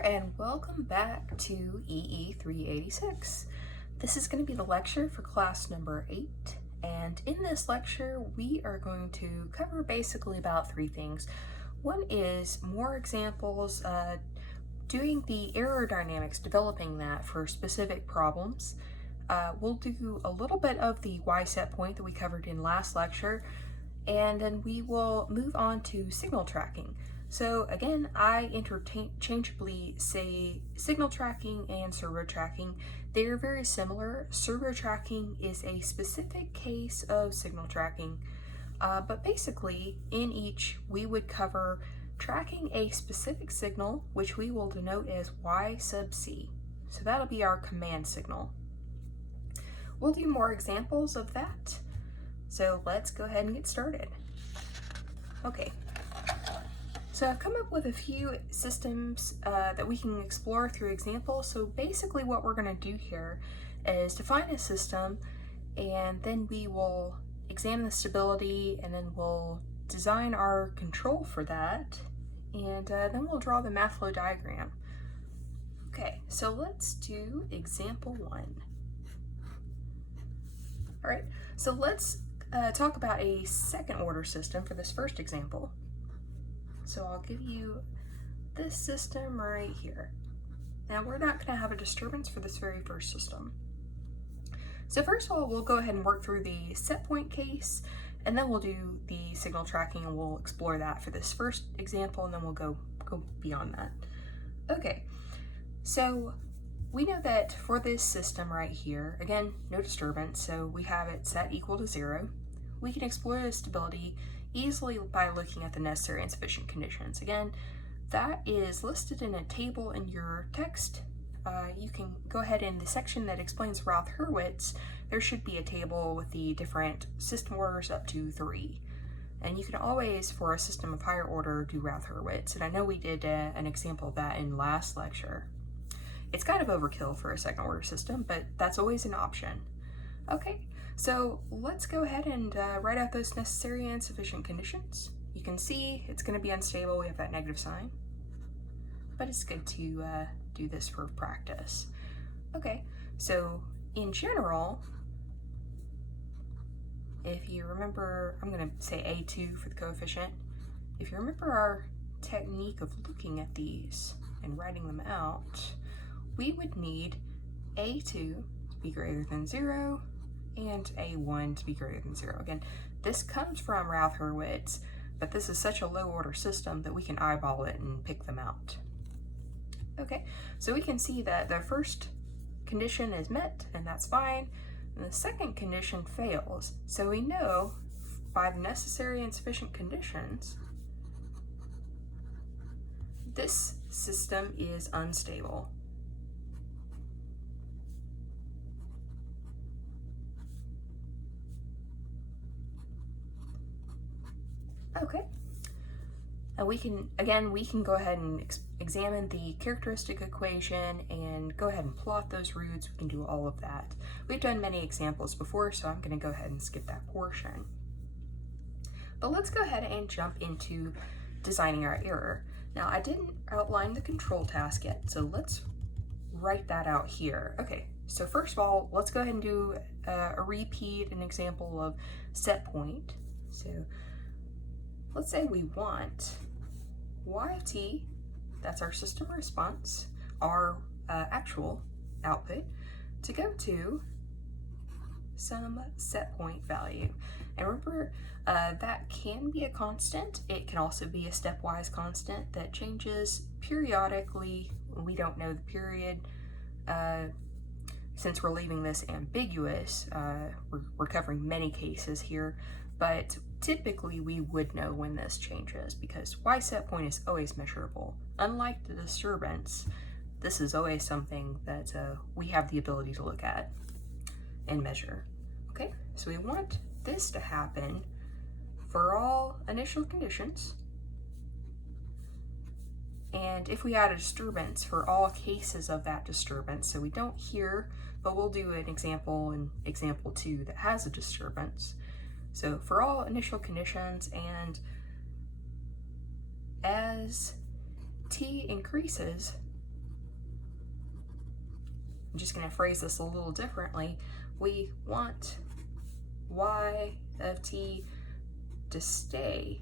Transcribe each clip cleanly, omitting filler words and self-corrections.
there, and welcome back to EE 386. This is going to be the lecture for class number 8, and in this lecture we are going to cover basically about 3 things. One is more examples, doing the aerodynamics, developing that for specific problems. We'll do a little bit of the y set point that we covered in last lecture, and then we will move on to signal tracking. So again, I interchangeably say signal tracking and servo tracking. They are very similar. Servo tracking is a specific case of signal tracking, but basically in each we would cover tracking a specific signal, which we will denote as Y sub C. So that'll be our command signal. We'll do more examples of that. So let's go ahead and get started. Okay. So I've come up with a few systems that we can explore through examples. So basically what we're going to do here is define a system, and then we will examine the stability, and then we'll design our control for that, and then we'll draw the math flow diagram. Okay, so let's do example 1. All right, so let's talk about a second order system for this first example. So I'll give you this system right here. Now we're not going to have a disturbance for this very first system. So first of all, we'll go ahead and work through the set point case, and then we'll do the signal tracking, and we'll explore that for this first example, and then we'll go beyond that. Okay, so we know that for this system right here, again, no disturbance, so we have it set equal to 0. We can explore the stability easily by looking at the necessary and sufficient conditions. Again, that is listed in a table in your text. You can go ahead in the section that explains Routh-Hurwitz. There should be a table with the different system orders up to 3. And you can always, for a system of higher order, do Routh-Hurwitz. And I know we did an example of that in last lecture. It's kind of overkill for a second order system, but that's always an option. Okay, so let's go ahead and write out those necessary and sufficient conditions. You can see it's going to be unstable. We have that negative sign, but it's good to do this for practice. Okay, so in general, if you remember, I'm going to say A2 for the coefficient. If you remember our technique of looking at these and writing them out, we would need A2 to be greater than 0 and A1 to be greater than 0. Again, this comes from Routh-Hurwitz, but this is such a low order system that we can eyeball it and pick them out. Okay, so we can see that the first condition is met, and that's fine, and the second condition fails. So we know by the necessary and sufficient conditions, this system is unstable. Okay, and we can go ahead and examine the characteristic equation and go ahead and plot those roots. We can do all of that. We've done many examples before, so I'm going to go ahead and skip that portion. But let's go ahead and jump into designing our error. Now, I didn't outline the control task yet, so let's write that out here. Okay, so first of all, let's go ahead and do a repeat, an example of set point. So let's say we want y of t, that's our system response, our actual output, to go to some set point value. And remember, that can be a constant. It can also be a stepwise constant that changes periodically. We don't know the period. Since we're leaving this ambiguous, we're covering many cases here, but typically we would know when this changes because y set point is always measurable. Unlike the disturbance, this is always something that we have the ability to look at and measure. Okay, so we want this to happen for all initial conditions, and if we add a disturbance, for all cases of that disturbance. So we don't here, but we'll do an example in example 2 that has a disturbance. So for all initial conditions, and as t increases, I'm just going to phrase this a little differently. We want y of t to stay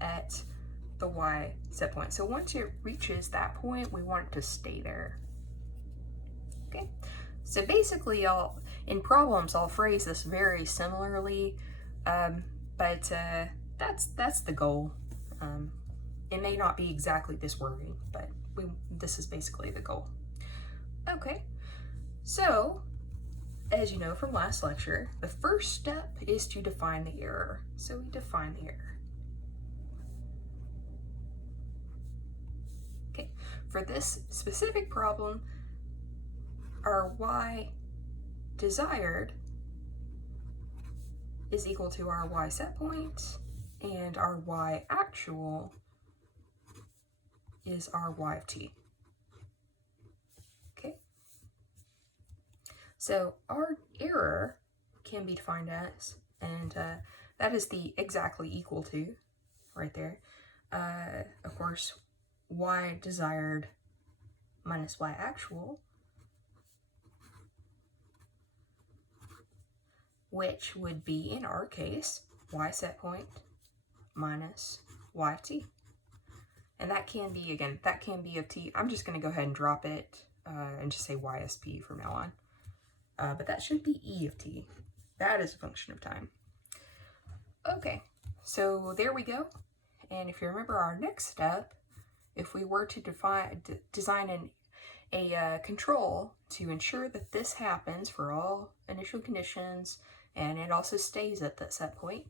at the y set point. So once it reaches that point, we want it to stay there. Okay, so basically in problems I'll phrase this very similarly, but that's the goal. It may not be exactly this wording, but this is basically the goal. Okay, so as you know from last lecture, the first step is to define the error. So we define the error. Okay, for this specific problem, our y desired is equal to our y set point, and our y actual is our y of t. Okay, so our error can be defined as, and that is the exactly equal to right there. Of course, y desired minus y actual, which would be, in our case, y set point minus y of t. And that can be, again, that can be of t. I'm just going to go ahead and drop it and just say YSP from now on. But that should be e of t. That is a function of time. Okay, so there we go. And if you remember our next step, if we were to design a control to ensure that this happens for all initial conditions, and it also stays at that set point,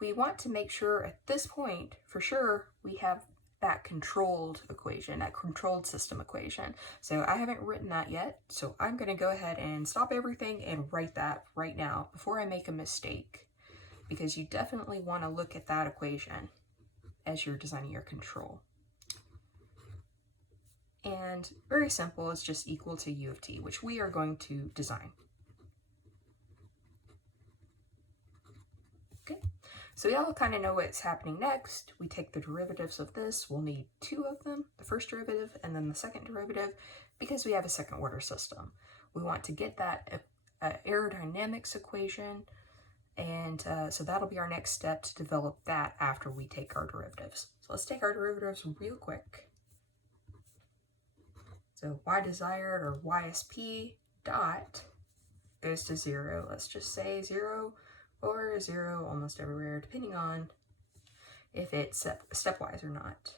we want to make sure at this point, for sure, we have that controlled equation, that controlled system equation. So I haven't written that yet, so I'm going to go ahead and stop everything and write that right now before I make a mistake, because you definitely want to look at that equation as you're designing your control. And very simple, it's just equal to u of t, which we are going to design. Okay, so we all kind of know what's happening next. We take the derivatives of this. We'll need two of them, the first derivative and then the second derivative, because we have a second order system. We want to get that aerodynamics equation, and so that'll be our next step to develop that after we take our derivatives. So let's take our derivatives real quick. So y desired, or YSP dot, goes to 0. Let's just say 0 or 0 almost everywhere, depending on if it's stepwise or not.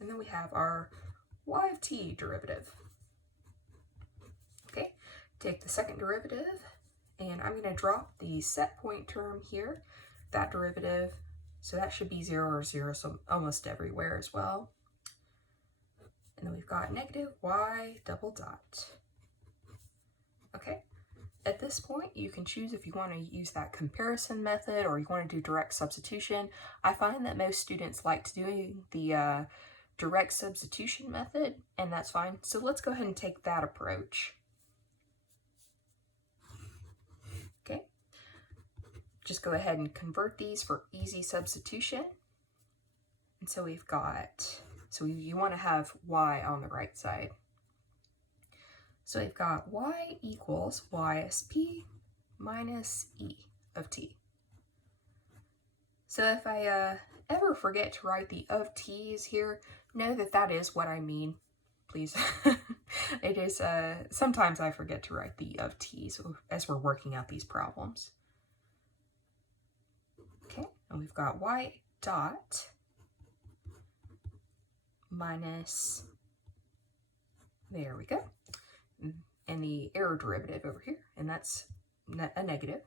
And then we have our y of t derivative. Okay, take the second derivative, and I'm going to drop the set point term here, that derivative, so that should be 0 or 0, so almost everywhere as well. And then we've got negative y double dot. Okay, at this point you can choose if you want to use that comparison method or you want to do direct substitution. I find that most students like to do the direct substitution method, and that's fine. So let's go ahead and take that approach. Okay, just go ahead and convert these for easy substitution. And so we've got, so you want to have y on the right side. So we've got y equals YSP minus e of t. So if I ever forget to write the of t's here, know that that is what I mean, please. It is, sometimes I forget to write the of t's as we're working out these problems. Okay, and we've got y dot minus, there we go, and the error derivative over here, and that's a negative.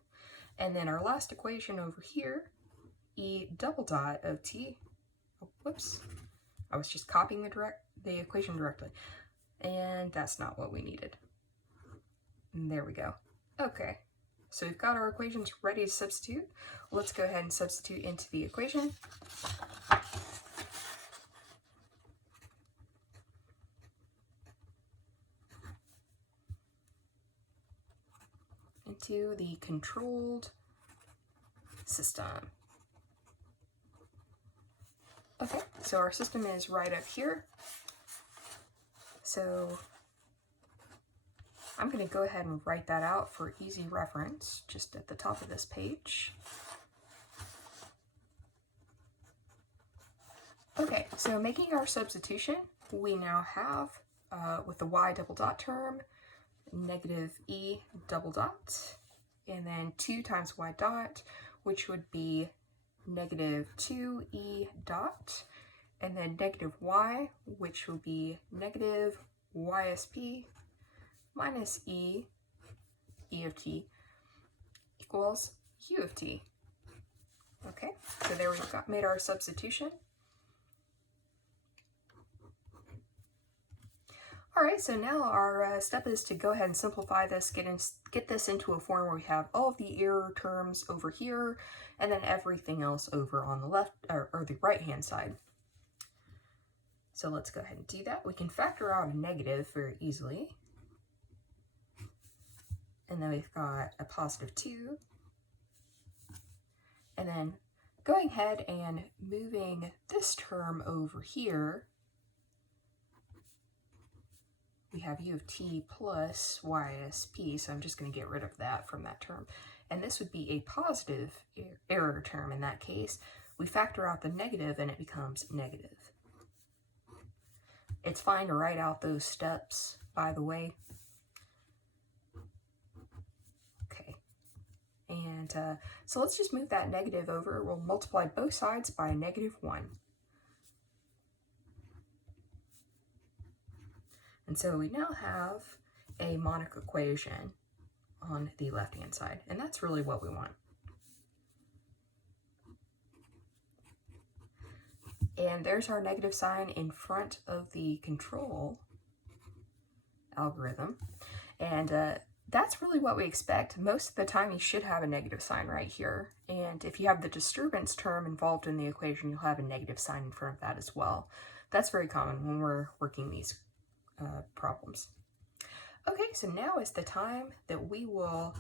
And then our last equation over here, e double dot of t, oh, whoops, I was just copying the equation directly, and that's not what we needed. And there we go. Okay, so we've got our equations ready to substitute. Let's go ahead and substitute into the equation. Into the controlled system. Okay, so our system is right up here. So I'm going to go ahead and write that out for easy reference just at the top of this page. Okay, so making our substitution, we now have, with the y double dot term, negative e double dot, and then 2 times y dot, which would be negative 2e dot, and then negative y, which will be negative ysp minus e of t equals u of t. Okay, so there we've made our substitution. All right, so now our step is to go ahead and simplify this, get this into a form where we have all of the error terms over here, and then everything else over on the left or the right-hand side. So let's go ahead and do that. We can factor out a negative very easily. And then we've got a positive 2. And then going ahead and moving this term over here, we have u of t plus ysp, so I'm just going to get rid of that from that term. And this would be a positive error term in that case. We factor out the negative and it becomes negative. It's fine to write out those steps, by the way. Okay. And so let's just move that negative over. We'll multiply both sides by negative 1. And so we now have a monic equation on the left-hand side, and that's really what we want. And there's our negative sign in front of the control algorithm. And that's really what we expect. Most of the time you should have a negative sign right here. And if you have the disturbance term involved in the equation, you'll have a negative sign in front of that as well. That's very common when we're working these problems. Okay, so now is the time that we will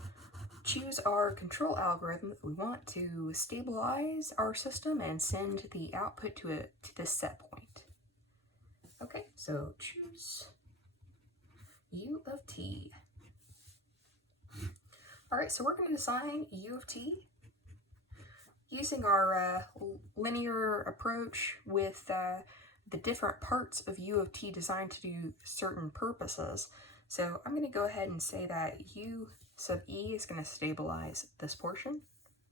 choose our control algorithm that we want to stabilize our system and send the output to this set point. Okay, so choose u of t. All right, so we're going to design u of t using our linear approach with the different parts of u of t designed to do certain purposes. So I'm going to go ahead and say that u sub e is going to stabilize this portion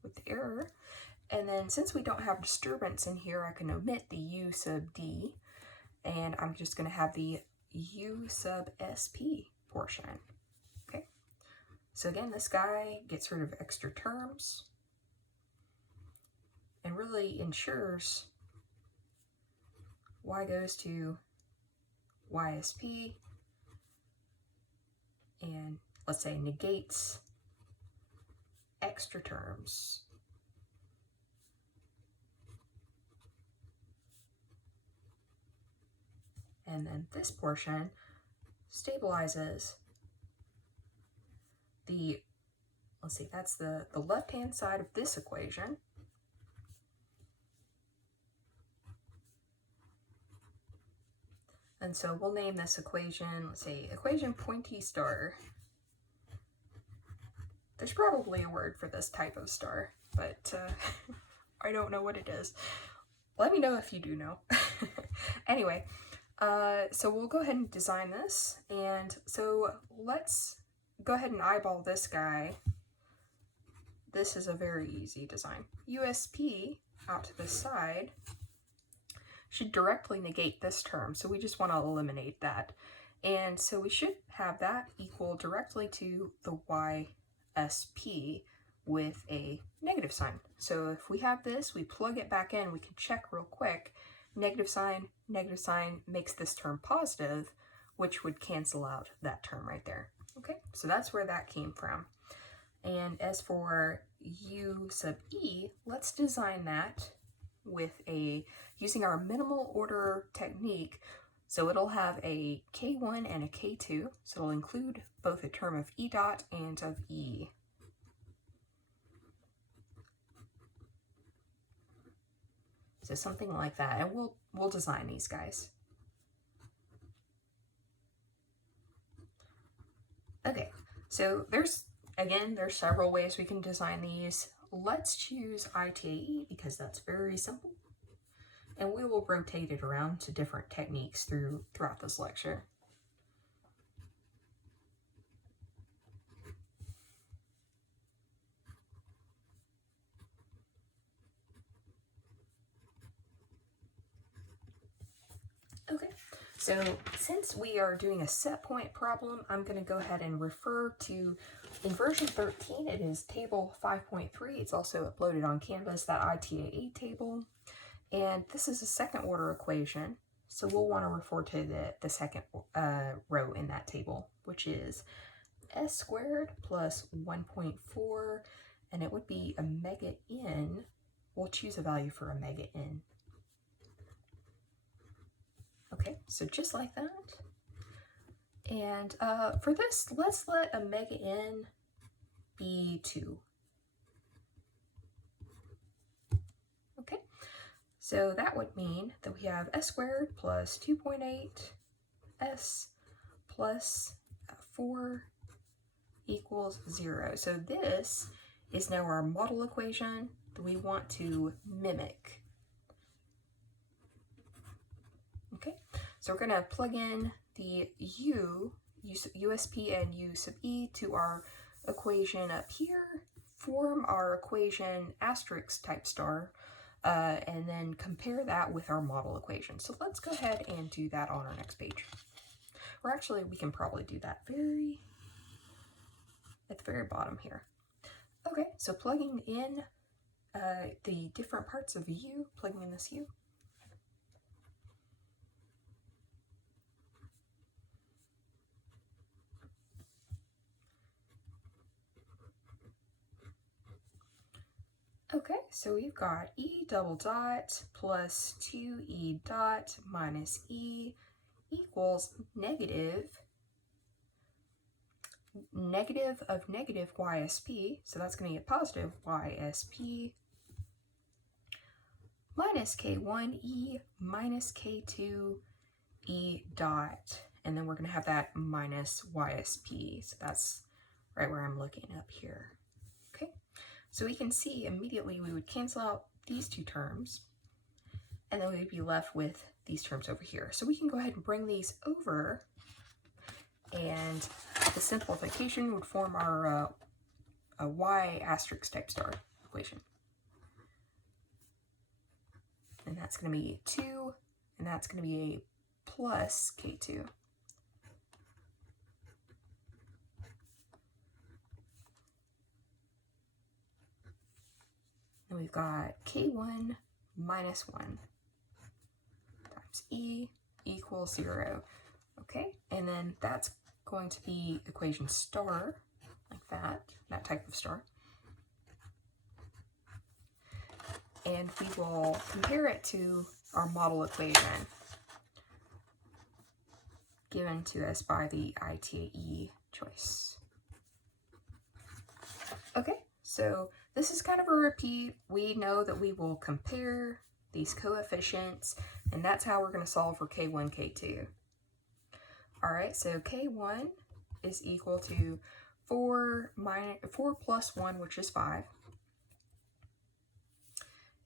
with the error. And then since we don't have disturbance in here, I can omit the u sub d, and I'm just going to have the u sub sp portion. Okay. So again, this guy gets rid of extra terms and really ensures y goes to ysp, and let's say negates extra terms. And then this portion stabilizes the, let's see, that's the left-hand side of this equation. And so we'll name this equation, let's say, equation pointy star. There's probably a word for this type of star, but I don't know what it is. Let me know if you do know. Anyway, so we'll go ahead and design this. And so let's go ahead and eyeball this guy. This is a very easy design. USP out to the side should directly negate this term, so we just want to eliminate that. And so we should have that equal directly to the YSP with a negative sign. So if we have this, we plug it back in, we can check real quick. Negative sign makes this term positive, which would cancel out that term right there. Okay, so that's where that came from. And as for U sub E, let's design that with using our minimal order technique. So it'll have a K1 and a K2, so it'll include both a term of E dot and of E. So something like that, and we'll design these guys. Okay, So there's several ways we can design these. Let's choose ITAE because that's very simple. And we will rotate it around to different techniques throughout this lecture. Okay, so since we are doing a set point problem, I'm going to go ahead and refer to, in version 13, it is table 5.3. It's also uploaded on Canvas, that ITAE table. And this is a second order equation, so we'll want to refer to the second row in that table, which is s squared plus 1.4, and it would be omega n. We'll choose a value for omega n. Okay, so just like that. And for this, let's let omega n be 2. Okay, so that would mean that we have s squared plus 2.8 s plus 4 equals 0. So this is now our model equation that we want to mimic. Okay, so we're going to plug in the USP and U sub e to our equation up here, form our equation asterisk type star, and then compare that with our model equation. So let's go ahead and do that on our next page. Or actually, we can probably do that at the very bottom here. Okay, so plugging in the different parts of U, plugging in this U. Okay, so we've got E double dot plus 2E dot minus E equals negative of negative YSP, so that's going to be a positive YSP, minus K1E minus K2E dot, and then we're going to have that minus YSP, so that's right where I'm looking up here. Okay, so we can see immediately we would cancel out these two terms, and then we'd be left with these terms over here. So we can go ahead and bring these over, and the simplification would form our y asterisk type star equation. And that's going to be 2, and that's going to be a plus K2. And we've got K1 minus 1 times E equals 0. Okay, and then that's going to be equation star, like that type of star. And we will compare it to our model equation given to us by the ITAE choice. Okay, so this is kind of a repeat. We know that we will compare these coefficients, and that's how we're going to solve for K1, K2. All right, so K1 is equal to 4 plus 1, which is 5.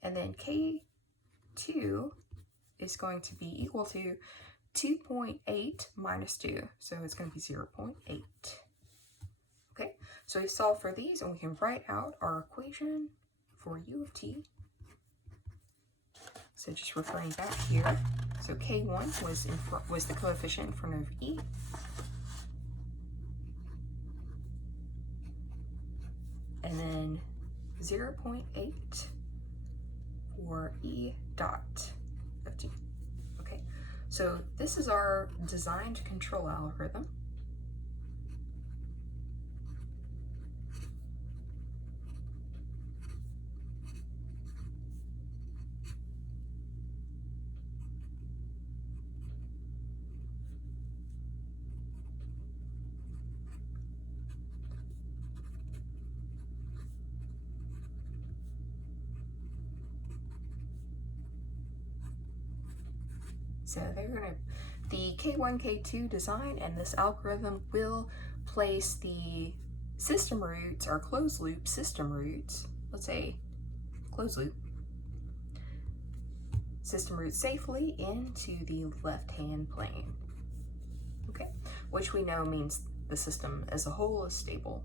And then K2 is going to be equal to 2.8 minus 2. So it's going to be 0.8. Okay, so we solve for these, and we can write out our equation for U of t. So just referring back here, so K1 was the coefficient in front of E. And then 0.8 for E dot of t. Okay, so this is our designed control algorithm. So the K1, K2 design and this algorithm will place the system roots, our closed loop system roots, let's say closed loop, system roots safely into the left-hand plane, okay? Which we know means the system as a whole is stable.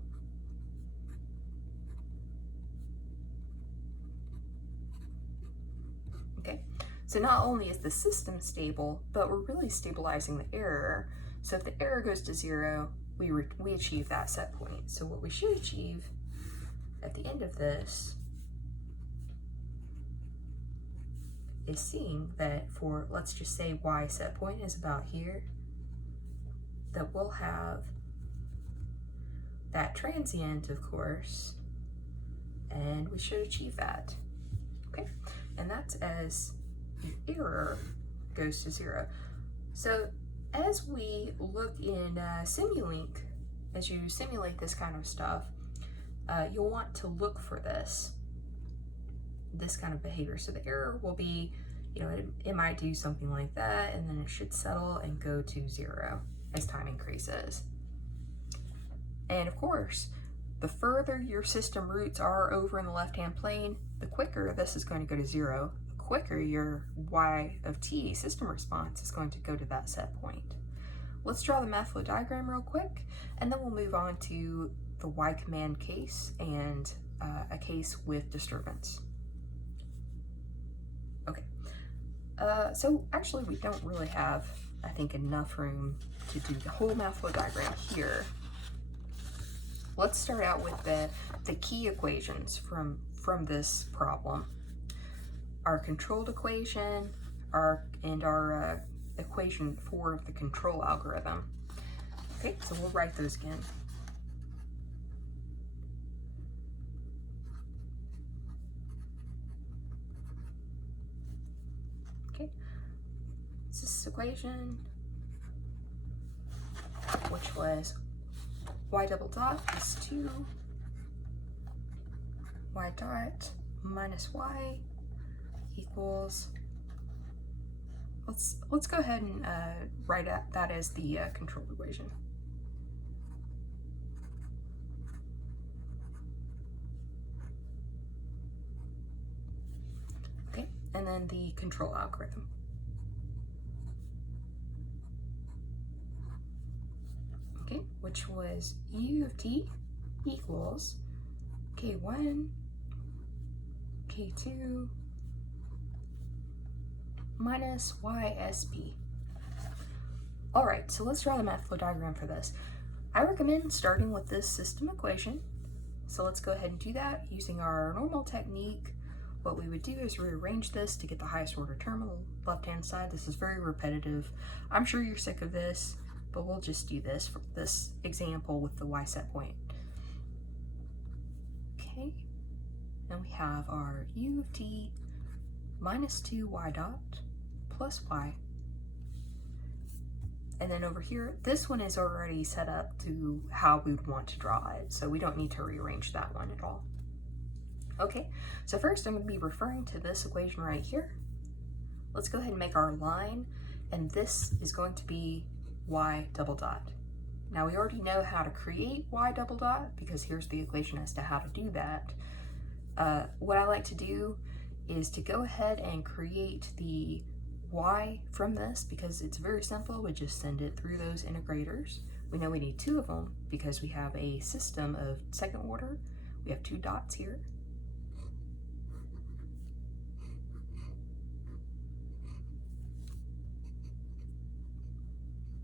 Okay, so not only is the system stable, but we're really stabilizing the error. So if the error goes to 0, we achieve that set point. So what we should achieve at the end of this is seeing that for, let's just say y set point is about here, that we'll have that transient, of course, and we should achieve that, okay? And that's as the error goes to 0. So as we look in Simulink, as you simulate this kind of stuff, you'll want to look for this kind of behavior. So the error will be, you know, it might do something like that, and then it should settle and go to 0 as time increases. And of course, the further your system roots are over in the left-hand plane, the quicker this is going to go to 0. The quicker your y of t system response is going to go to that set point. Let's draw the math flow diagram real quick, and then we'll move on to the y command case and a case with disturbance. Okay, so actually we don't really have, I think, enough room to do the whole math flow diagram here. Let's start out with the key equations from this problem. Our controlled equation, our equation for the control algorithm. Okay, so we'll write those again. Okay, this equation, which was y double dot is 2 y dot minus y equals, let's go ahead and write that as the control equation. Okay, and then the control algorithm. Okay, which was u of t equals k1, k2, minus ysp. All right, so let's draw the math flow diagram for this. I recommend starting with this system equation. So let's go ahead and do that using our normal technique. What we would do is rearrange this to get the highest order term on the left-hand side. This is very repetitive. I'm sure you're sick of this, but we'll just do this for this example with the y set point. Okay, and we have our u of t minus 2 y dot plus y. And then over here, this one is already set up to how we would want to draw it, so we don't need to rearrange that one at all. Okay, so first I'm going to be referring to this equation right here. Let's go ahead and make our line, and this is going to be y double dot. Now we already know how to create y double dot because here's the equation as to how to do that. What I like to do is to go ahead and create the y from this because it's very simple. We just send it through those integrators. We know we need 2 of them because we have a system of second order. We have 2 dots here.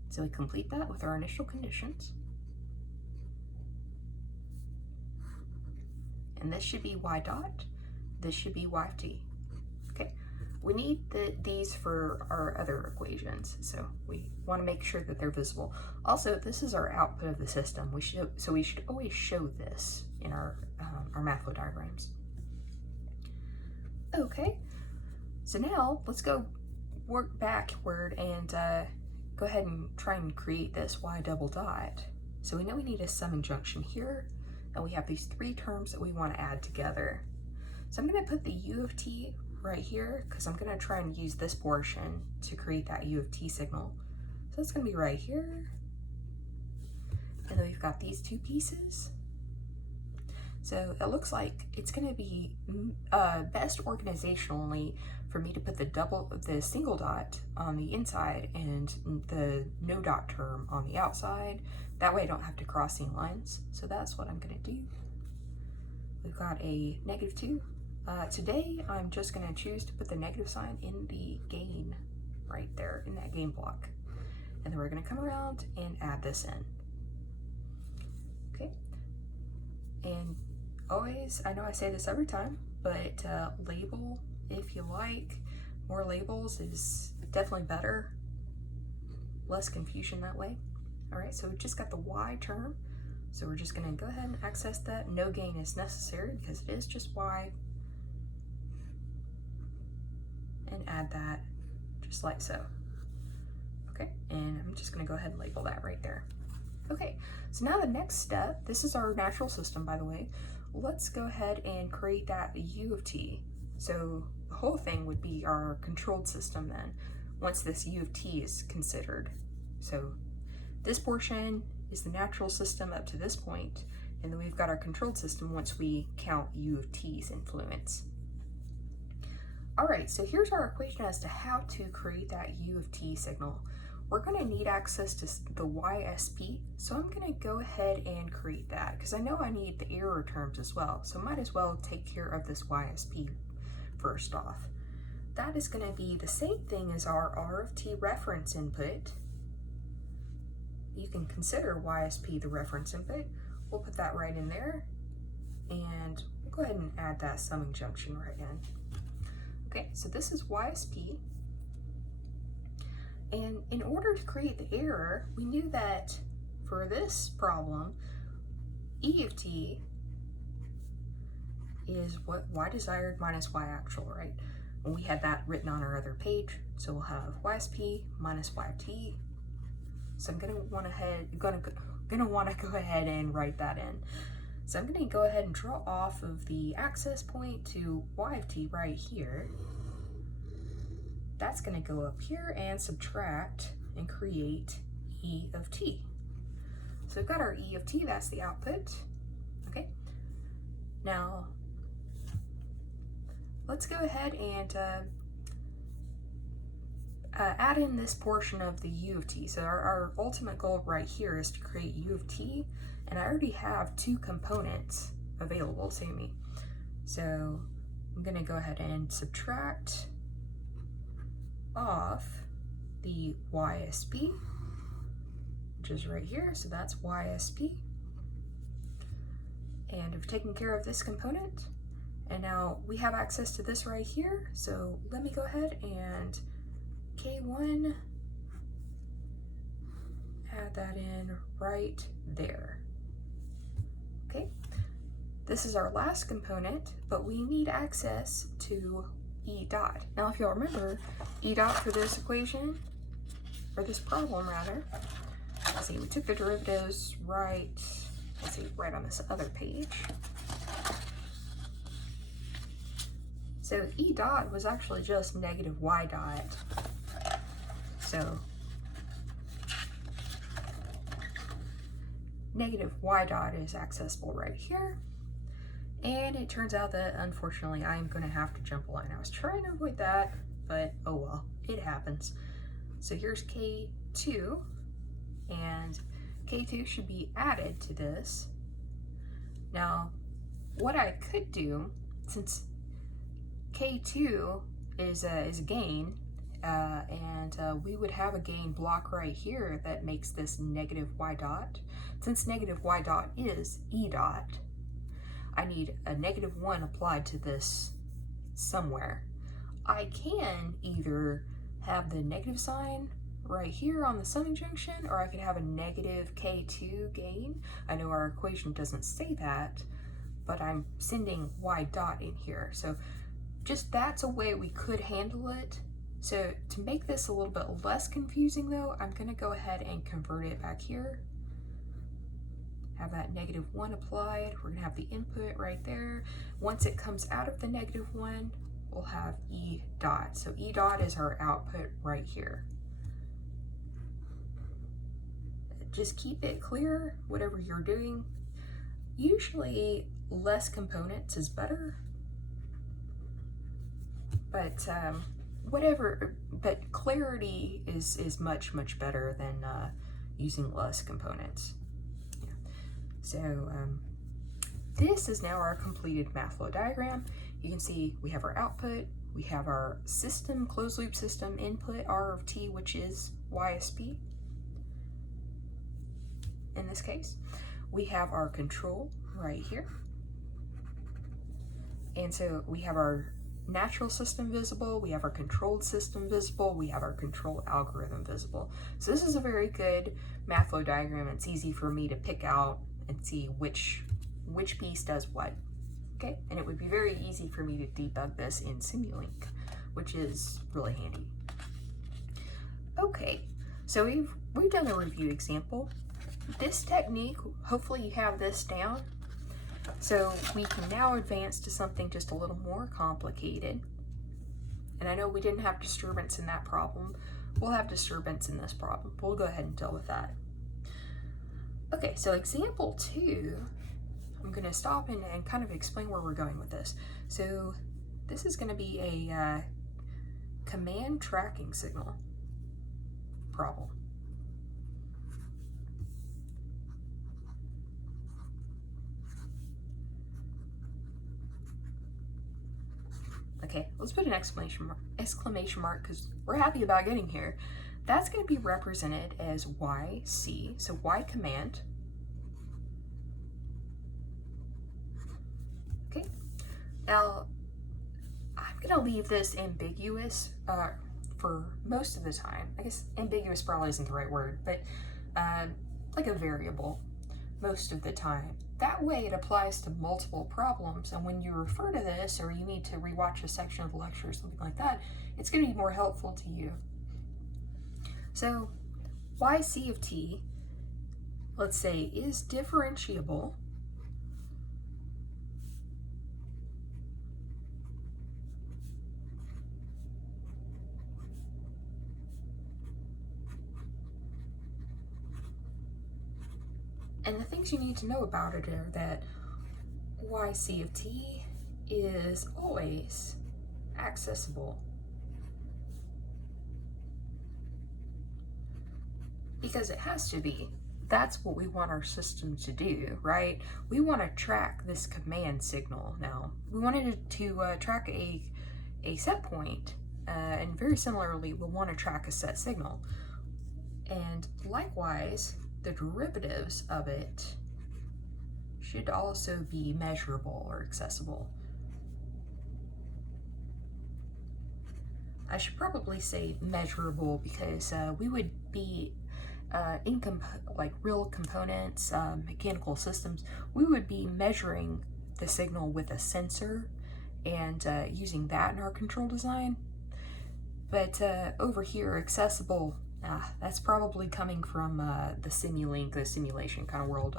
So we complete that with our initial conditions. And this should be y dot, this should be y of t. Okay, we need these for our other equations, so we want to make sure that they're visible. Also, this is our output of the system. We should always show this in our math flow diagrams. Okay, so now let's go work backward and go ahead and try and create this y double dot. So we know we need a summing junction here, and we have these 3 terms that we want to add together. So I'm going to put the u of t right here because I'm going to try and use this portion to create that u of t signal. So it's going to be right here. And then we've got these two pieces. So it looks like it's going to be best organizationally for me to put the single dot on the inside and the no dot term on the outside. That way I don't have to cross any lines. So that's what I'm going to do. We've got a -2. Today I'm just going to choose to put the negative sign in the gain right there in that gain block. And then we're going to come around and add this in. Okay. And always, I know I say this every time, but label if you like. More labels is definitely better. Less confusion that way. All right, so we just got the Y term. So we're just gonna go ahead and access that. No gain is necessary because it is just Y. And add that just like so. Okay, and I'm just gonna go ahead and label that right there. Okay, so now the next step, this is our natural system, by the way. Let's go ahead and create that U of t. So the whole thing would be our controlled system then, once this U of t is considered. So this portion is the natural system up to this point, and then we've got our controlled system once we count U of t's influence. All right, so here's our equation as to how to create that U of t signal. We're going to need access to the YSP, so I'm going to go ahead and create that because I know I need the error terms as well, so might as well take care of this YSP first off. That is going to be the same thing as our R of t reference input. You can consider YSP the reference input. We'll put that right in there, and we'll go ahead and add that summing junction right in. Okay, so this is YSP. And in order to create the error, we knew that for this problem, E of t is what Y desired minus Y actual, right? And we had that written on our other page. So we'll have YSP minus Y of t. So I'm gonna want to go ahead and write that in. So I'm gonna go ahead and draw off of the access point to Y of t right here. That's going to go up here and subtract and create E of t. So we've got our E of t, that's the output. Okay. Now, let's go ahead and add in this portion of the U of t. So our ultimate goal right here is to create U of t, and I already have two components available to me. So I'm going to go ahead and subtract off the YSP, which is right here, so that's YSP. And I've taken care of this component, and now we have access to this right here, so let me go ahead and K1, add that in right there. Okay, this is our last component, but we need access to E dot. Now, if you'll remember, E dot for this equation, or this problem rather, let's see, we took the derivatives right, let's see, right on this other page. So E dot was actually just negative Y dot. So negative Y dot is accessible right here. And it turns out that, unfortunately, I'm going to have to jump a line. I was trying to avoid that, but oh well, it happens. So here's K2, and K2 should be added to this. Now, what I could do, since K2 is a gain, and we would have a gain block right here that makes this negative Y dot. Since negative Y dot is E dot, I need a -1 applied to this somewhere. I can either have the negative sign right here on the summing junction, or I could have a negative K2 gain. I know our equation doesn't say that, but I'm sending Y dot in here. So just that's a way we could handle it. So to make this a little bit less confusing though, I'm gonna go ahead and convert it back here. Have that -1 applied. We're gonna have the input right there. Once it comes out of the -1, we'll have E dot. So E dot is our output right here. just keep it clear, whatever you're doing. Usually less components is better, but but clarity is much better than using less components. Yeah. So this is now our completed math flow diagram. You can see we have our output, we have our system, closed loop system input, R of t, which is YSP in this case. We have our control right here. And so we have our natural system visible, we have our controlled system visible, we have our control algorithm visible. So this is a very good math flow diagram. It's easy for me to pick out and see which piece does what. Okay, and it would be very easy for me to debug this in Simulink, which is really handy. Okay, so we've done a review example. This technique, hopefully you have this down. So we can now advance to something just a little more complicated. And I know we didn't have disturbance in that problem. We'll have disturbance in this problem. We'll go ahead and deal with that. Okay, so example 2, I'm going to stop and kind of explain where we're going with this. So this is going to be a command tracking signal problem. Okay, let's put an exclamation mark because we're happy about getting here. That's going to be represented as YC, so Y command. Okay, now I'm going to leave this ambiguous for most of the time. I guess ambiguous probably isn't the right word, but like a variable most of the time. That way it applies to multiple problems, and when you refer to this or you need to rewatch a section of the lecture or something like that, it's going to be more helpful to you. So YC of t, let's say, is differentiable and the things you need to know about it are that YC of t is always accessible. Because it has to be. That's what we want our system to do, right? We want to track this command signal now. We wanted to track a set point, and very similarly, we'll want to track a set signal. And likewise, the derivatives of it should also be measurable or accessible. I should probably say measurable because we would be in like real components, mechanical systems, we would be measuring the signal with a sensor and using that in our control design. But over here, accessible, that's probably coming from the Simulink, the simulation kind of world.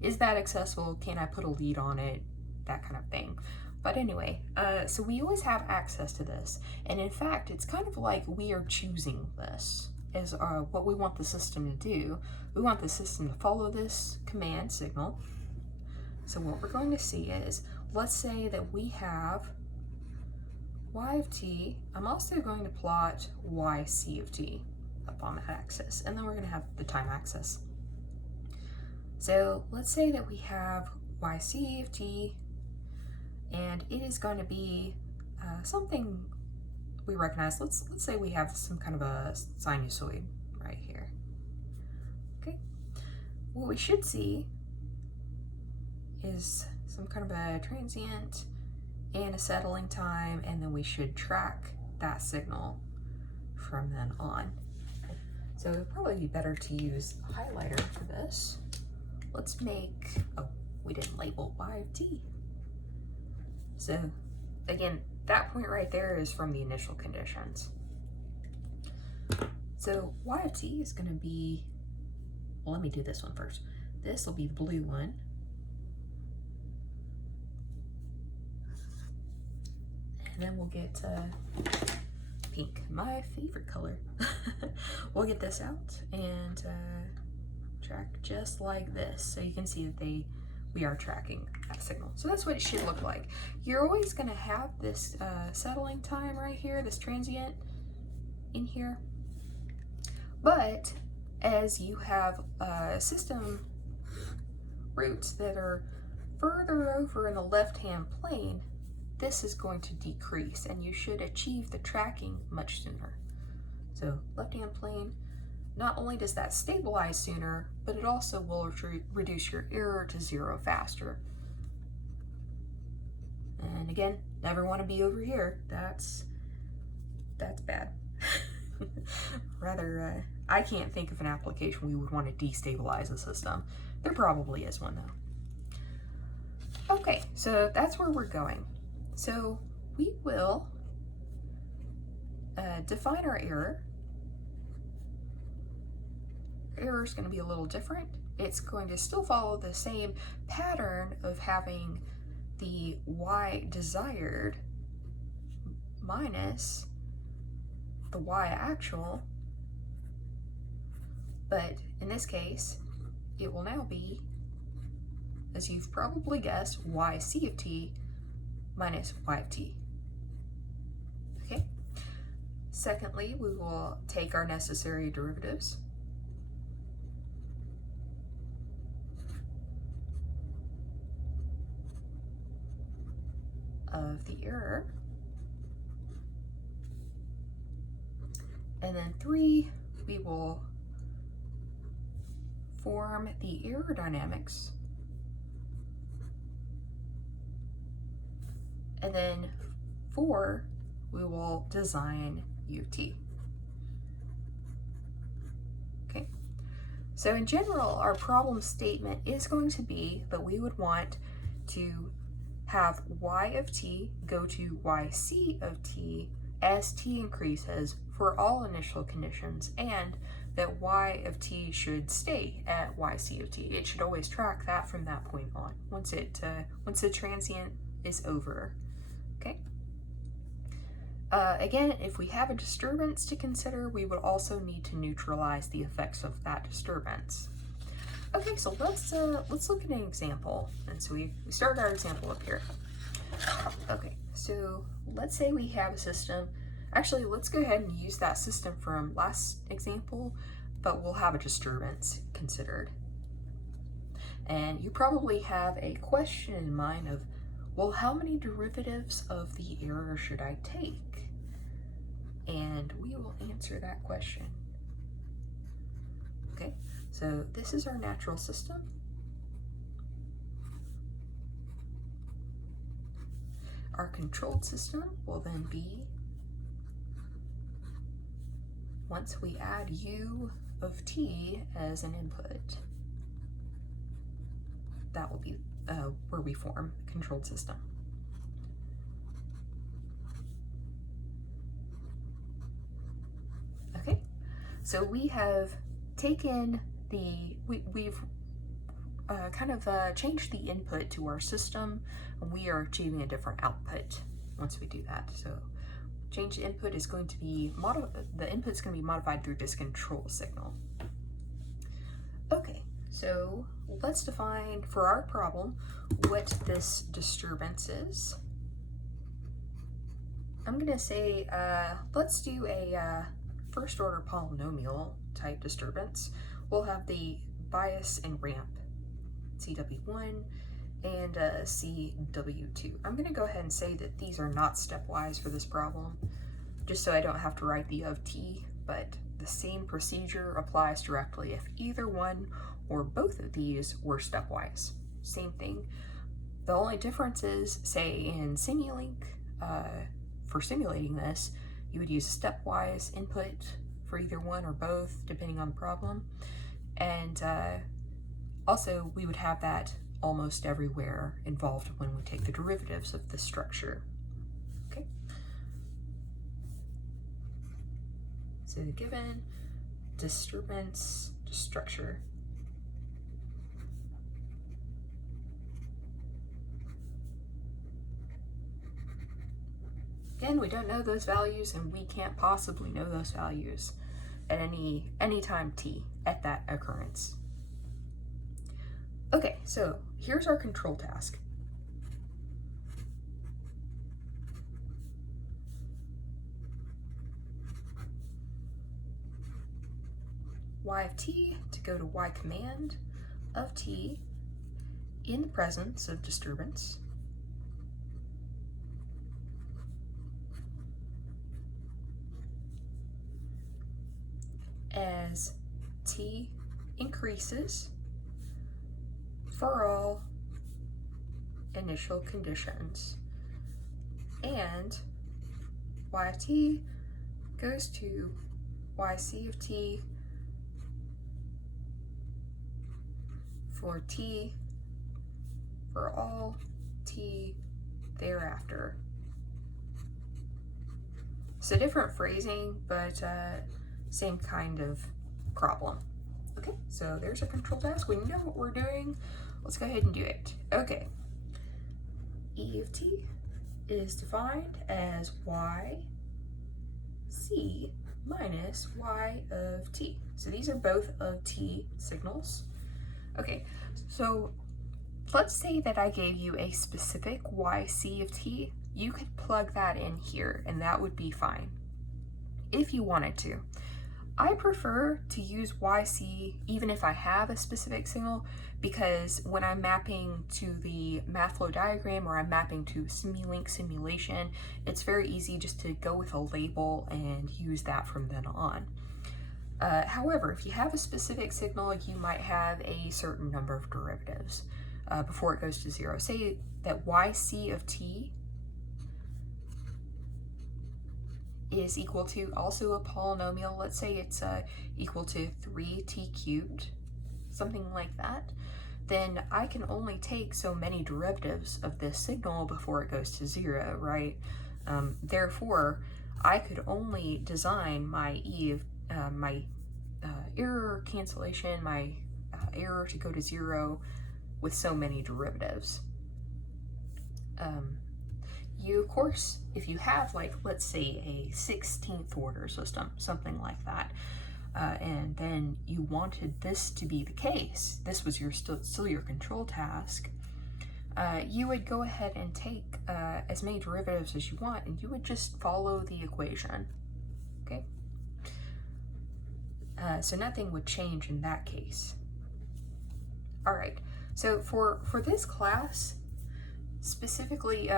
Is that accessible? Can I put a lead on it? That kind of thing. But anyway, so we always have access to this. And in fact, it's kind of like we are choosing this as what we want the system to do. We want the system to follow this command signal. So what we're going to see is, let's say that we have y of t. I'm also going to plot yc of t up on that axis, and then we're going to have the time axis. So let's say that we have yc of t, and it is going to be something we recognize. Let's say we have some kind of a sinusoid right here. Okay, what we should see is some kind of a transient and a settling time, and then we should track that signal from then on. So it would probably be better to use a highlighter for this. Let's make, oh, we didn't label y of t. So again, that point right there is from the initial conditions. So y of t is going to be, well, let me do this one first. This will be the blue one. And then we'll get pink, my favorite color. We'll get this out and track just like this. So you can see that we are tracking that signal. So that's what it should look like. You're always going to have this settling time right here, this transient in here. But as you have system roots that are further over in the left-hand plane, this is going to decrease and you should achieve the tracking much sooner. So left-hand plane, not only does that stabilize sooner, but it also will reduce your error to 0 faster. And again, never want to be over here. That's bad. Rather, I can't think of an application we would want to destabilize a system. There probably is one though. Okay, so that's where we're going. So we will define our error. Error is going to be a little different. It's going to still follow the same pattern of having the y desired minus the y actual, but in this case it will now be, as you've probably guessed, y c of t minus y of t. Okay. Secondly, we will take our necessary derivatives. Of the error. And then 3, we will form the error dynamics. And then 4, we will design U of t. Okay, so in general, our problem statement is going to be that we would want to have y of t go to yc of t as t increases for all initial conditions, and that y of t should stay at yc of t. It should always track that from that point on, once the transient is over. Okay. Again, if we have a disturbance to consider, we would also need to neutralize the effects of that disturbance. Okay, so let's look at an example. And so we start our example up here. Okay, so let's say we have a system. Actually, let's go ahead and use that system from last example, but we'll have a disturbance considered. And you probably have a question in mind of, well, how many derivatives of the error should I take? And we will answer that question. Okay, so this is our natural system. Our controlled system will then be, once we add u of t as an input, that will be where we form the controlled system. Okay, so we have taken we've kind of changed the input to our system, and we are achieving a different output once we do that. So change the input is going to be the input is going to be modified through this control signal. Okay, so let's define for our problem what this disturbance is. I'm going to say let's do a first order polynomial type disturbance. We'll have the bias and ramp CW1 and CW2. I'm going to go ahead and say that these are not stepwise for this problem, just so I don't have to write the of t, but the same procedure applies directly if either one or both of these were stepwise. Same thing. The only difference is, say in Simulink, for simulating this, you would use stepwise input for either one or both, depending on the problem. And also, we would have that almost everywhere involved when we take the derivatives of this structure. Okay. So the given disturbance structure. Again, we don't know those values, and we can't possibly know those values at any time t at that occurrence. Okay, so here's our control task. Y of t to go to y command of t in the presence of disturbance as t increases for all initial conditions, and y of t goes to yc of t for t for all t thereafter. So different phrasing, but same kind of problem. Okay, so there's a control task. We know what we're doing. Let's go ahead and do it. Okay, E of t is defined as y c minus y of t. So these are both of t signals. Okay, so let's say that I gave you a specific yc of t. You could plug that in here and that would be fine if you wanted to. I prefer to use yc even if I have a specific signal, because when I'm mapping to the math flow diagram or I'm mapping to Simulink simulation, it's very easy just to go with a label and use that from then on. However, if you have a specific signal, you might have a certain number of derivatives before it goes to zero. Say that yc of t is equal to also a polynomial. Let's say it's equal to 3t cubed, something like that. Then I can only take so many derivatives of this signal before it goes to zero, right? Therefore, I could only design my error cancellation, my error to go to zero with so many derivatives. You, of course, if you have, like, let's say a 16th order system, something like that, and then you wanted this to be the case, this was your still your control task, you would go ahead and take as many derivatives as you want, and you would just follow the equation, okay? So nothing would change in that case. All right, so for this class, specifically,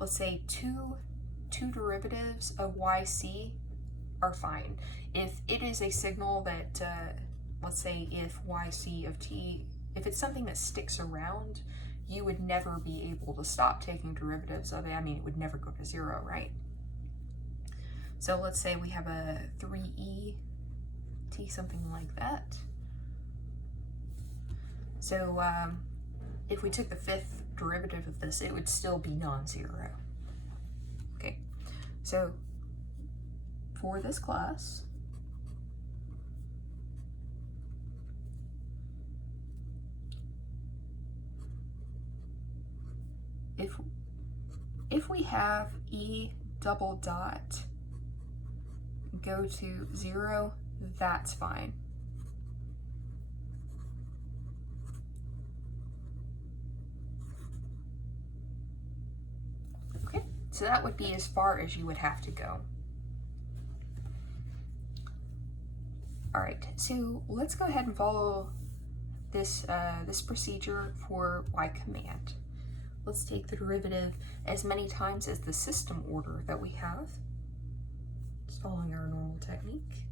let's say two derivatives of yc are fine. If it is a signal that, let's say if yc of t, if it's something that sticks around, you would never be able to stop taking derivatives of it. I mean, it would never go to zero, right? So let's say we have a 3e t, something like that. So if we took the fifth derivative of this, it would still be non-zero. Okay, so for this class, if we have e double dot go to zero, that's fine. Okay, so that would be as far as you would have to go. All right, so let's go ahead and follow this, this procedure for y command. Let's take the derivative as many times as the system order that we have. It's following our normal technique.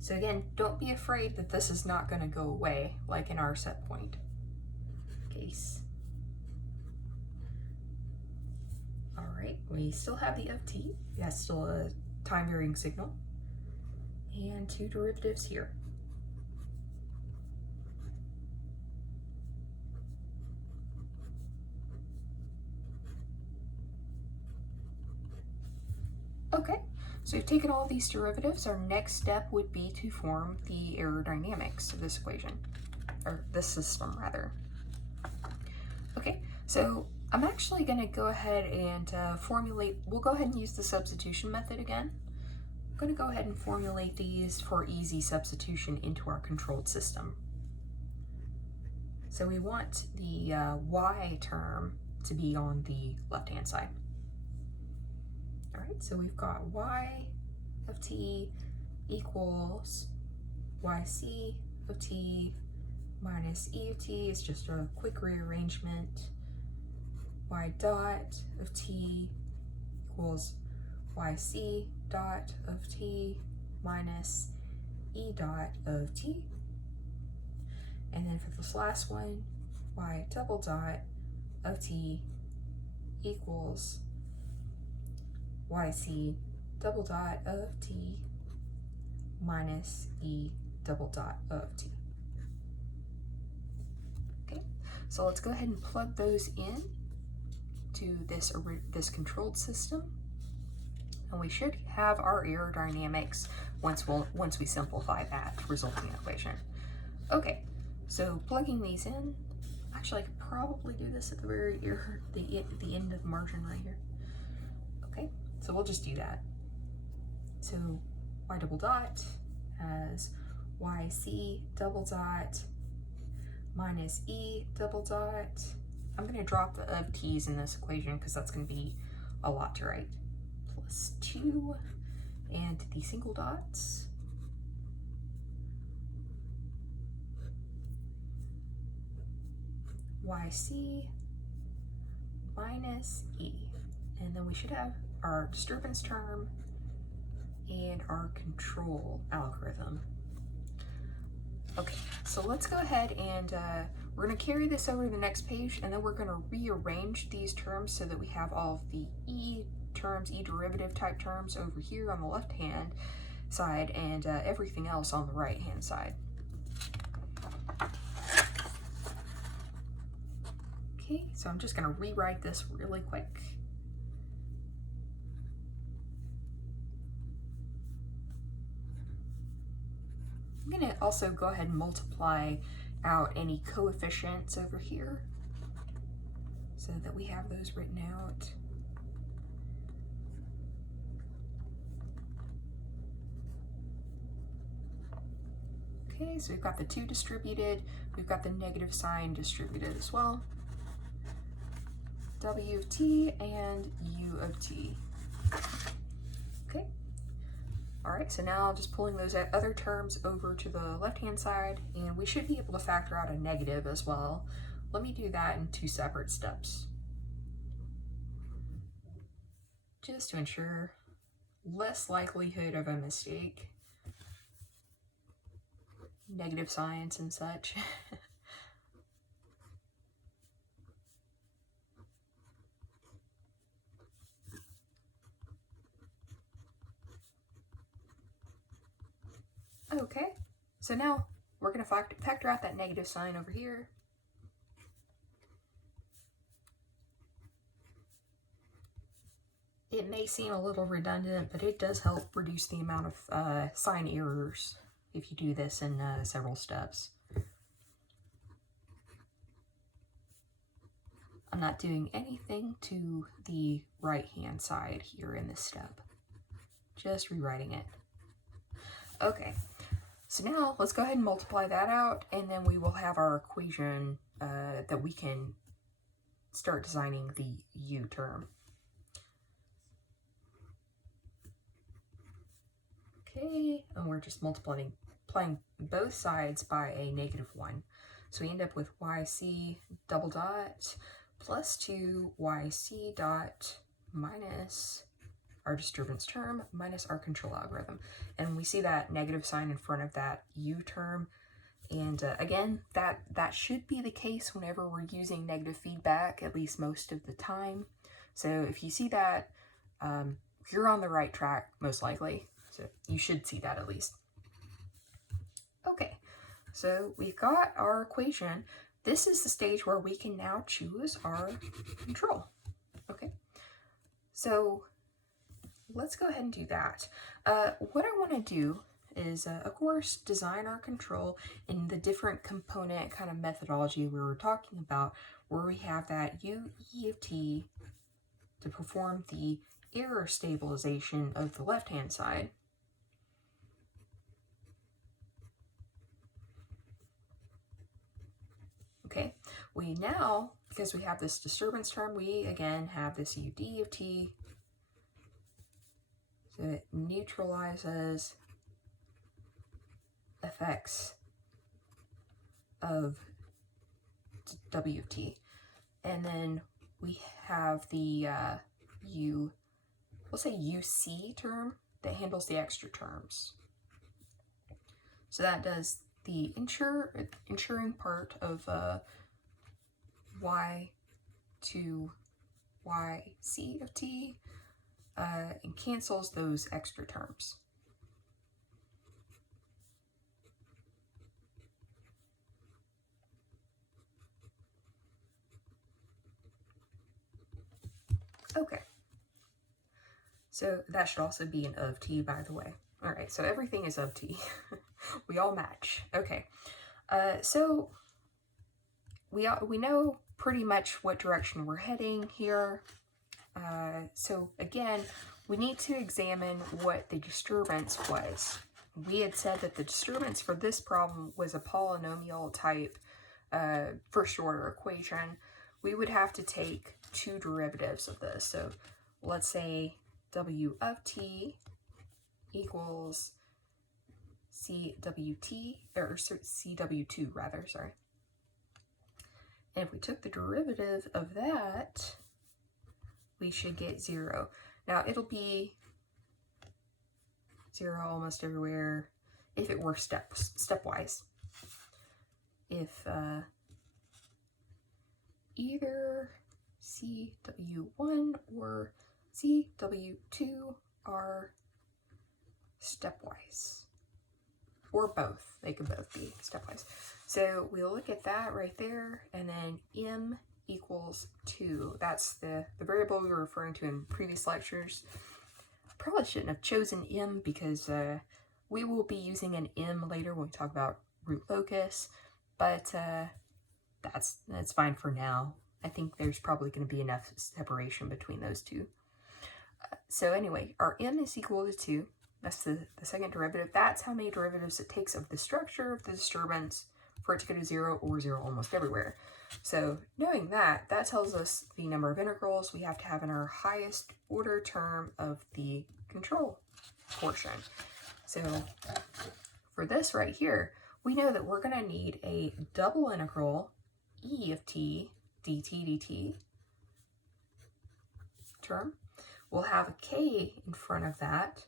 So again, don't be afraid that this is not going to go away like in our set point case. All right, we still have the of t. That's still a time varying signal. And two derivatives here. Okay, so we've taken all these derivatives. Our next step would be to form the aerodynamics of this equation, or this system rather. Okay, so I'm actually going to go ahead and formulate, we'll go ahead and use the substitution method again. I'm going to go ahead and formulate these for easy substitution into our controlled system. So we want the y term to be on the left-hand side. All right, so we've got y of t equals yc of t minus e of t is just a quick rearrangement. Y dot of t equals yc dot of t minus e dot of t. And then for this last one, y double dot of t equals yc double dot of t minus e double dot of t. Okay, so let's go ahead and plug those in to this controlled system, and we should have our aerodynamics once we simplify that resulting equation. Okay, so plugging these in, actually I could probably do this at the the end of the margin right here. Okay, so we'll just do that. So y double dot as yc double dot minus e double dot. I'm going to drop the of t's in this equation because that's going to be a lot to write. Plus 2 and the single dots. Yc minus e. And then we should have our disturbance term and our control algorithm. Okay, so let's go ahead and we're going to carry this over to the next page, and then we're going to rearrange these terms so that we have all of the e terms, e derivative type terms over here on the left hand side, and everything else on the right hand side. Okay, so I'm just going to rewrite this really quick. I'm going to also go ahead and multiply out any coefficients over here so that we have those written out. Okay, so we've got the 2 distributed, we've got the negative sign distributed as well. W of t and u of t. Okay. All right, so now just pulling those other terms over to the left-hand side, and we should be able to factor out a negative as well. Let me do that in 2 separate steps, just to ensure less likelihood of a mistake. Negative signs and such. Okay, so now we're going to factor out that negative sign over here. It may seem a little redundant, but it does help reduce the amount of sign errors if you do this in several steps. I'm not doing anything to the right-hand side here in this step, just rewriting it. Okay, so now let's go ahead and multiply that out, and then we will have our equation that we can start designing the u term. Okay, and we're just multiplying both sides by a -1. So we end up with yc double dot plus 2 yc dot minus our disturbance term minus our control algorithm. And we see that negative sign in front of that u term. And again, that should be the case whenever we're using negative feedback, at least most of the time. So if you see that, you're on the right track, most likely. So you should see that at least. Okay, so we've got our equation. This is the stage where we can now choose our control. Okay, so let's go ahead and do that. What I want to do is, of course, design our control in the different component kind of methodology we were talking about, where we have that u e of t to perform the error stabilization of the left-hand side. We now, because we have this disturbance term, we again have this ud of t. So it neutralizes effects of w of t. And then we have the we'll say uc term that handles the extra terms. So that does the ensuring part of y to yc of t and cancels those extra terms. Okay. So that should also be an of t, by the way. All right, so everything is of t. We all match. Okay. So we know pretty much what direction we're heading here. So again, we need to examine what the disturbance was. We had said that the disturbance for this problem was a polynomial type first order equation. We would have to take two derivatives of this. So let's say w of t equals CWT, or CW2 rather, sorry. And if we took the derivative of that, we should get 0. Now it'll be 0 almost everywhere if it were stepwise. If either CW1 or CW2 are stepwise, or both. They could both be stepwise. So we'll look at that right there, and then m equals 2. That's the variable we were referring to in previous lectures. Probably shouldn't have chosen m because we will be using an m later when we talk about root locus, but that's fine for now. I think there's probably going to be enough separation between those two. So anyway, our m is equal to 2. That's the second derivative. That's how many derivatives it takes of the structure of the disturbance for it to go to 0 or 0 almost everywhere. So knowing that, that tells us the number of integrals we have to have in our highest order term of the control portion. So for this right here, we know that we're going to need a double integral e of t dt dt term. We'll have a k in front of that,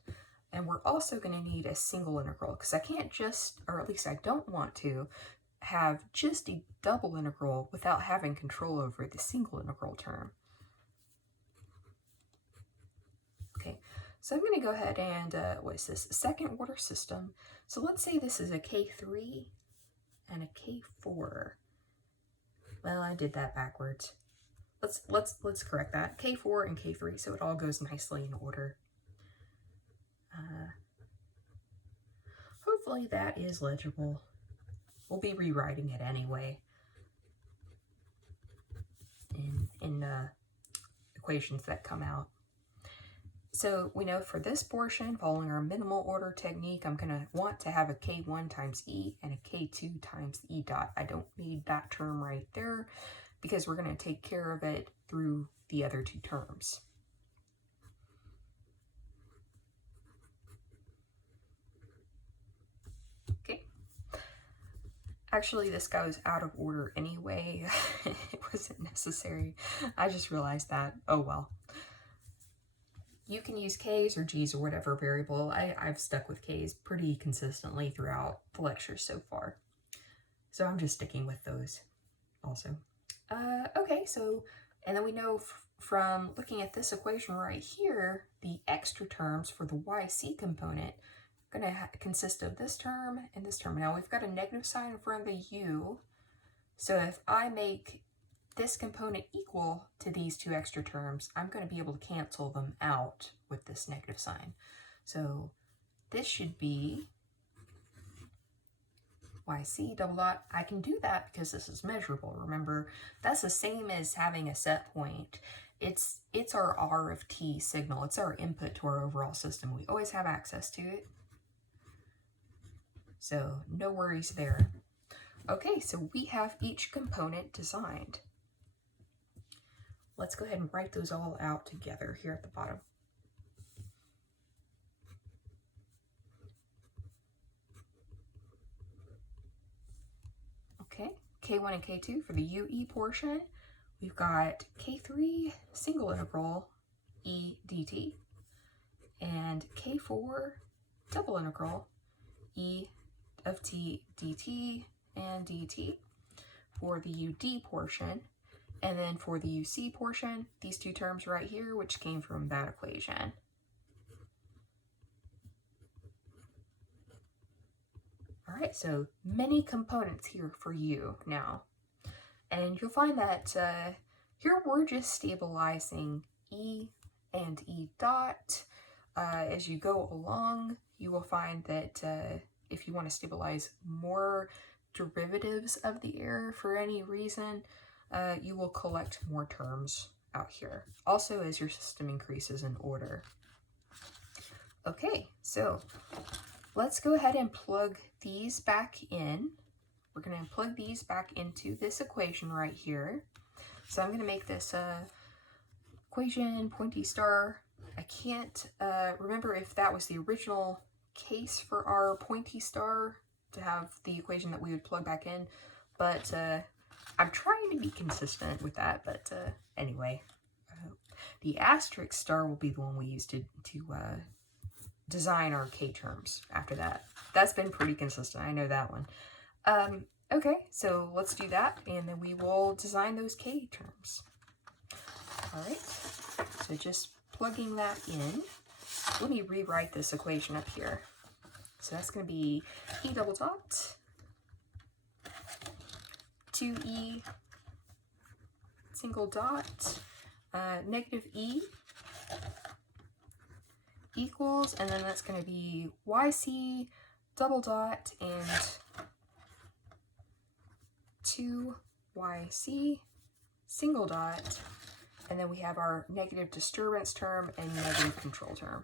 and we're also going to need a single integral, because I can't just, or at least I don't want to, have just a double integral without having control over the single integral term. Okay, so I'm going to go ahead and, what is this, a second order system. So let's say this is a K3 and a K4. Well, I did that backwards. Let's correct that. K4 and K3, so it all goes nicely in order. Hopefully that is legible. We'll be rewriting it anyway in equations that come out. So we know for this portion, following our minimal order technique, I'm going to want to have a K1 times E and a K2 times E dot. I don't need that term right there because we're going to take care of it through the other two terms. Okay. Actually, this goes out of order anyway. It wasn't necessary. I just realized that. Oh well. You can use K's or G's or whatever variable. I've stuck with K's pretty consistently throughout the lecture so far. So I'm just sticking with those also. Okay, so, and then we know from looking at this equation right here, the extra terms for the YC component are going to consist of this term and this term. Now we've got a negative sign in front of the U. So if I make this component equal to these two extra terms, I'm going to be able to cancel them out with this negative sign. So this should be YC double dot. I can do that because this is measurable. Remember, that's the same as having a set point. It's our R of t signal. It's our input to our overall system. We always have access to it. So no worries there. Okay, so we have each component designed. Let's go ahead and write those all out together here at the bottom. Okay, K1 and K2 for the UE portion. We've got K3 single integral e dt and K4 double integral e of t dt and dt for the UD portion. And then for the UC portion, these two terms right here, which came from that equation. All right, so many components here for you now. And you'll find that here we're just stabilizing E and E dot. As you go along, you will find that if you want to stabilize more derivatives of the error for any reason, you will collect more terms out here. Also, as your system increases in order. Okay, so let's go ahead and plug these back in. We're going to plug these back into this equation right here. So I'm going to make this equation pointy star. I can't remember if that was the original case for our pointy star to have the equation that we would plug back in, but I'm trying to be consistent with that. But anyway, the asterisk star will be the one we use to design our K terms after that. That's been pretty consistent. I know that one. Okay, so let's do that, and then we will design those K terms. All right, so just plugging that in. Let me rewrite this equation up here. So that's going to be E double dot 2E single dot negative E equals, and then that's going to be YC double dot and 2YC single dot, and then we have our negative disturbance term and negative control term.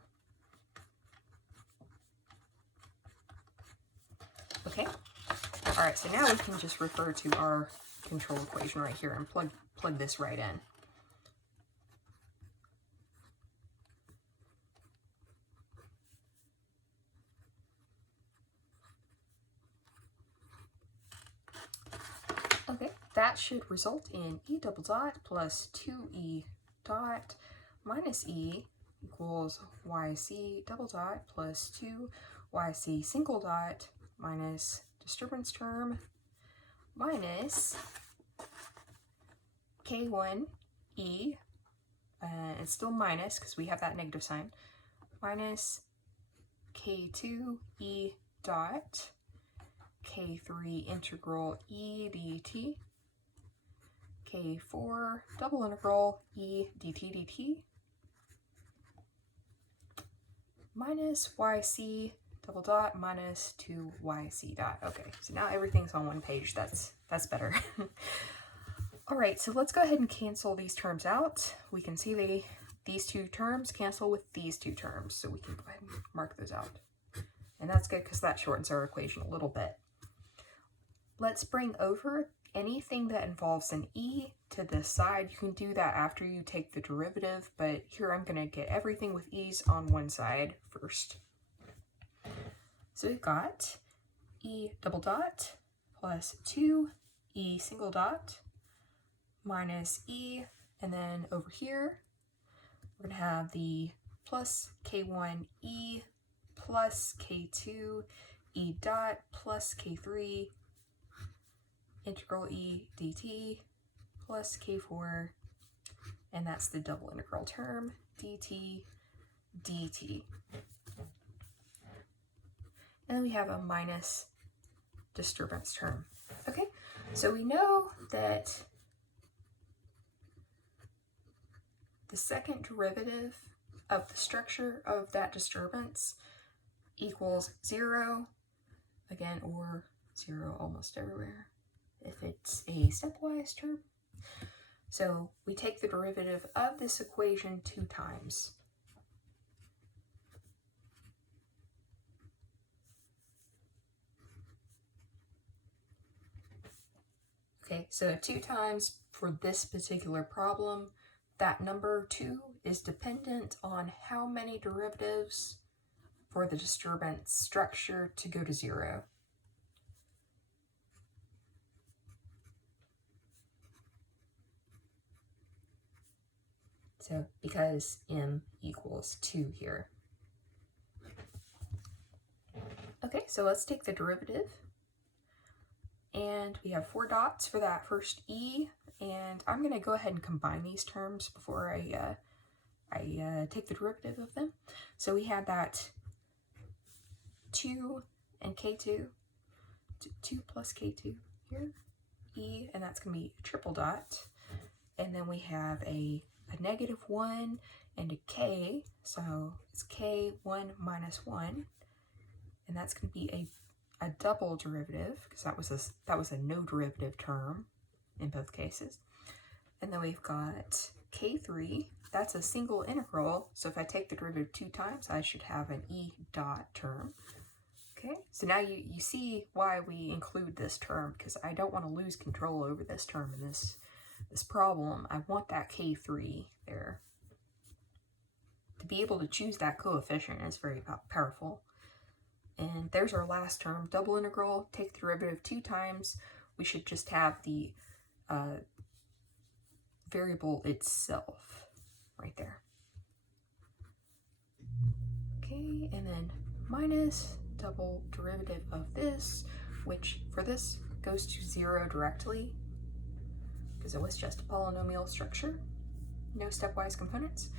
Okay, all right, so now we can just refer to our control equation right here and plug this right in. Okay, that should result in E double dot plus 2E dot minus E equals YC double dot plus 2YC single dot minus disturbance term minus K1E, it's still minus because we have that negative sign, minus K2E dot K3 integral E dt, K4 double integral E dt dt, minus YC double dot minus 2YC dot. Okay, so now everything's on one page. That's better. All right, so let's go ahead and cancel these terms out. We can see these two terms cancel with these two terms, so we can go ahead and mark those out. And that's good because that shortens our equation a little bit. Let's bring over anything that involves an E to this side. You can do that after you take the derivative, but here I'm going to get everything with E's on one side first. So we've got E double dot plus 2E single dot minus E, and then over here we're going to have the plus K1E plus K2E dot plus K3 integral E dt plus K4, and that's the double integral term dt dt. And then we have a minus disturbance term. Okay, so we know that the second derivative of the structure of that disturbance equals 0, again, or 0 almost everywhere if it's a stepwise term. So we take the derivative of this equation 2 times. Okay, so 2 times for this particular problem, that number 2 is dependent on how many derivatives for the disturbance structure to go to 0. So because m equals 2 here. Okay, so let's take the derivative. And we have 4 dots for that first e, and I'm going to go ahead and combine these terms before I take the derivative of them. So we have that 2 and k2, 2 plus k2 here, e, and that's going to be a triple dot. And then we have a -1 and a k, so it's k1 minus 1, and that's going to be a double derivative, because that was a no derivative term in both cases. And then we've got k3, that's a single integral, so if I take the derivative 2 times, I should have an e dot term. Okay, so now you see why we include this term, because I don't want to lose control over this term in this problem. I want that k3 there. To be able to choose that coefficient is very powerful. And there's our last term, double integral, take the derivative 2 times. We should just have the variable itself right there. Okay, and then minus double derivative of this, which for this goes to 0 directly, because it was just a polynomial structure, no stepwise components.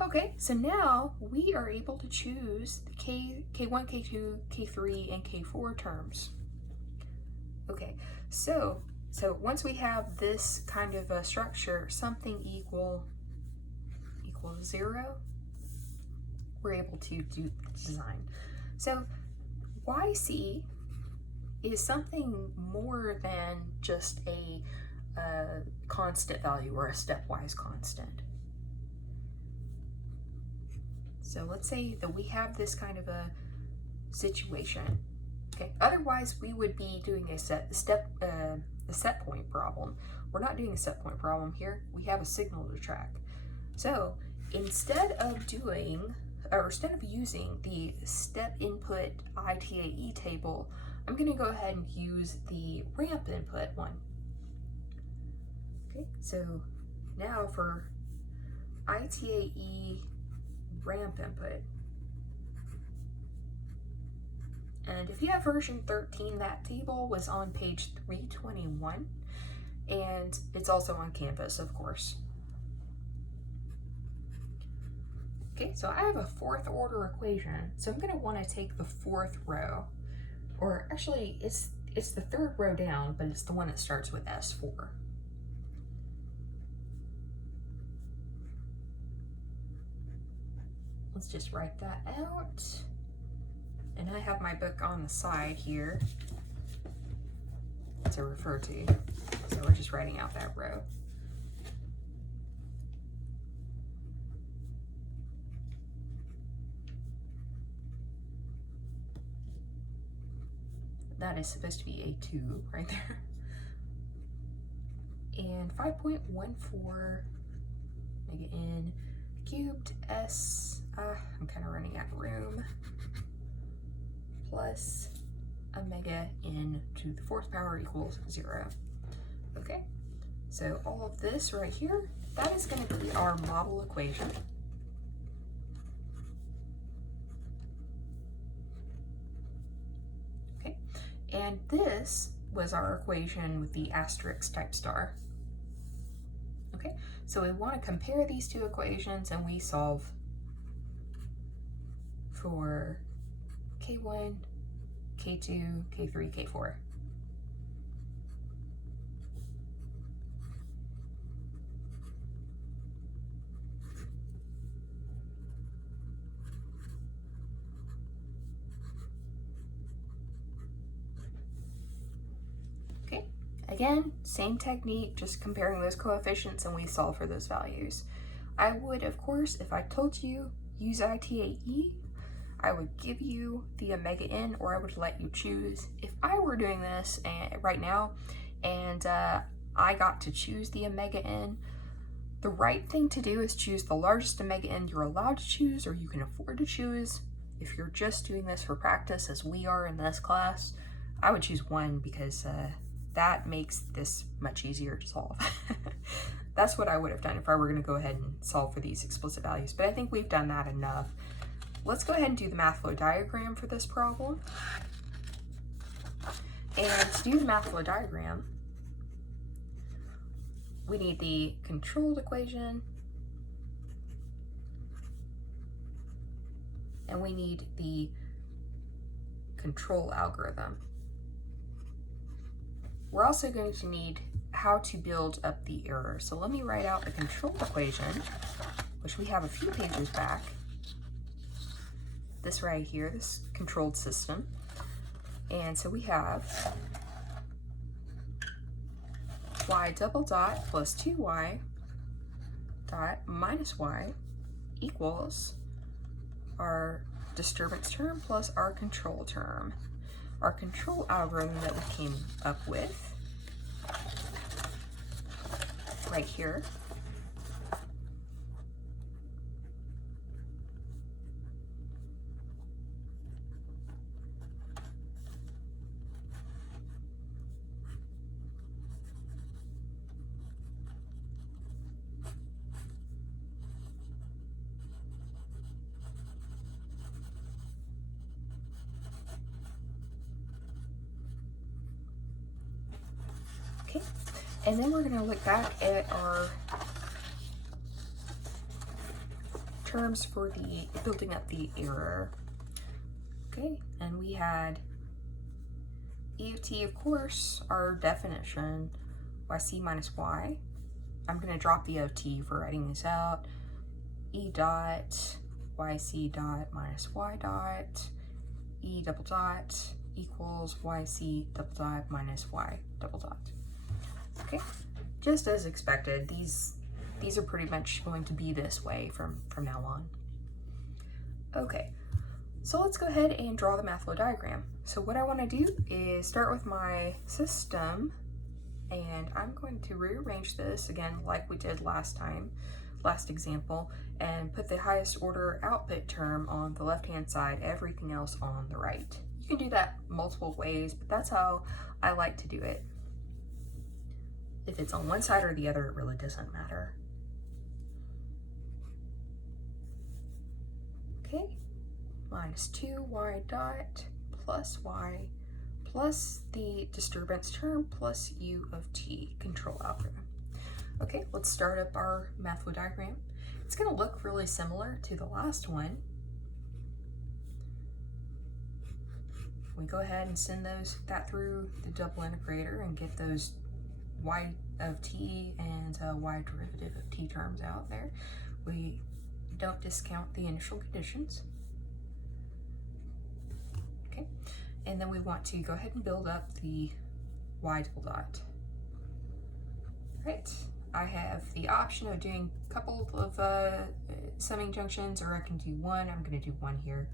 Okay, so now we are able to choose the k1, k2, k3, and k4 terms. Okay, so once we have this kind of a structure, something equals 0, we're able to do the design. So YC is something more than just a constant value or a stepwise constant. So let's say that we have this kind of a situation. Okay. Otherwise, we would be doing a set point problem. We're not doing a set point problem here. We have a signal to track. So instead of using the step input ITAE table, I'm going to go ahead and use the ramp input one. Okay. So now for ITAE ramp input. And if you have version 13, that table was on page 321, and it's also on Canvas, of course. Okay, so I have a 4th order equation, so I'm going to want to take the 4th row, or actually it's the 3rd row down, but it's the one that starts with S4. Let's just write that out. And I have my book on the side here to refer to. So we're just writing out that row. That is supposed to be a 2 right there. And 5.14 make it n cubed s, I'm kind of running out of room, plus omega n to the 4th power equals 0. Okay, so all of this right here, that is going to be our model equation. Okay, and this was our equation with the asterisk type star. Okay, so we want to compare these two equations, and we solve for K1, K2, K3, K4. Okay, again, same technique, just comparing those coefficients, and we solve for those values. I would, of course, if I told you use ITAE, I would give you the omega n, or I would let you choose. If I were doing this right now, and I got to choose the omega n. The right thing to do is choose the largest omega n you're allowed to choose or you can afford to choose. If you're just doing this for practice, as we are in this class, I would choose 1 because that makes this much easier to solve. That's what I would have done if I were going to go ahead and solve for these explicit values, but I think we've done that enough. Let's go ahead and do the math flow diagram for this problem. And to do the math flow diagram, we need the controlled equation, and we need the control algorithm. We're also going to need how to build up the error. So let me write out the control equation, which we have a few pages back. This right here, this controlled system. And so we have y double dot plus 2y dot minus y equals our disturbance term plus our control term. Our control algorithm that we came up with right here. Okay, and then we're going to look back at our terms for the building up the error. Okay, and we had E of t, of course, our definition, yc minus y. I'm going to drop the of t for writing this out. E dot yc dot minus y dot E double dot equals yc double dot minus y double dot. Okay, just as expected, these are pretty much going to be this way from now on. Okay, so let's go ahead and draw the math flow diagram. So what I want to do is start with my system, and I'm going to rearrange this again like we did last example, and put the highest order output term on the left-hand side, everything else on the right. You can do that multiple ways, but that's how I like to do it. If it's on one side or the other, it really doesn't matter. Okay, minus 2y dot plus y plus the disturbance term plus u of t control algorithm. Okay, let's start up our math flow diagram. It's going to look really similar to the last one. We go ahead and send that through the double integrator and get those y of t and y derivative of t terms out there. We don't discount the initial conditions. Okay, and then we want to go ahead and build up the y double dot. Right, I have the option of doing a couple of summing junctions, or I can do one. I'm going to do one here.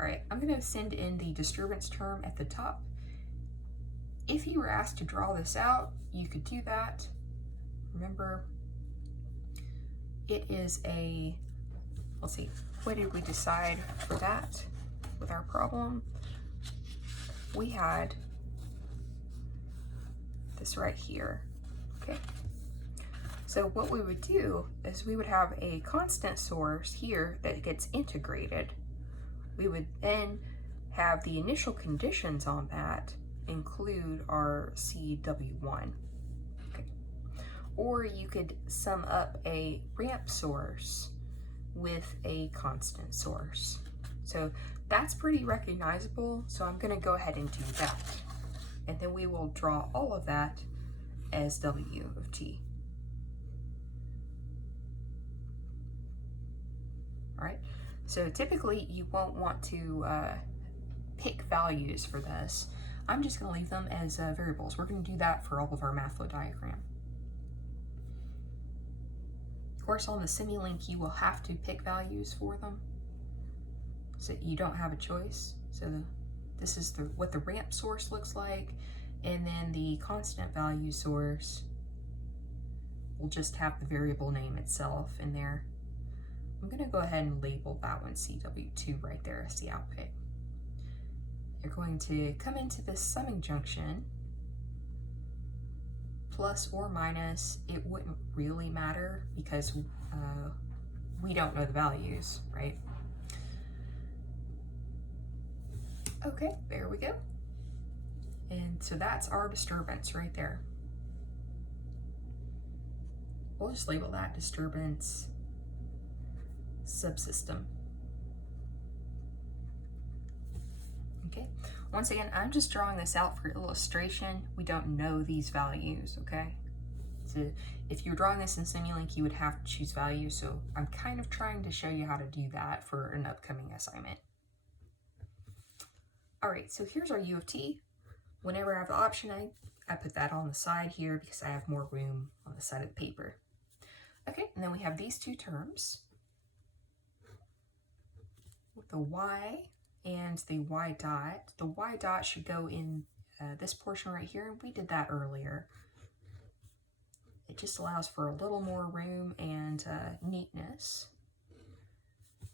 All right, I'm going to send in the disturbance term at the top. If you were asked to draw this out, you could do that. Remember, it is a, let's see, what did we decide for that with our problem? We had this right here, okay? So what we would do is we would have a constant source here that gets integrated. We would then have the initial conditions on that include our CW1. Okay. Or you could sum up a ramp source with a constant source. So that's pretty recognizable, so I'm going to go ahead and do that. And then we will draw all of that as W of t. All right, so typically you won't want to pick values for this. I'm just going to leave them as variables. We're going to do that for all of our math flow diagram. Of course, on the Simulink, you will have to pick values for them, so you don't have a choice. So this is what the ramp source looks like, And then the constant value source will just have the variable name itself in there. I'm going to go ahead and label that one CW2 right there as the output. You're going to come into this summing junction, plus or minus, it wouldn't really matter because we don't know the values, right? Okay, there we go. And so that's our disturbance right there. We'll just label that disturbance subsystem. Okay, once again, I'm just drawing this out for illustration. We don't know these values, okay? So if you're drawing this in Simulink, you would have to choose values, so I'm kind of trying to show you how to do that for an upcoming assignment. All right, so here's our U of t. Whenever I have the option, I put that on the side here because I have more room on the side of the paper. Okay, and then we have these two terms, with the y and the y dot. The y dot should go in this portion right here, and we did that earlier. It just allows for a little more room and neatness.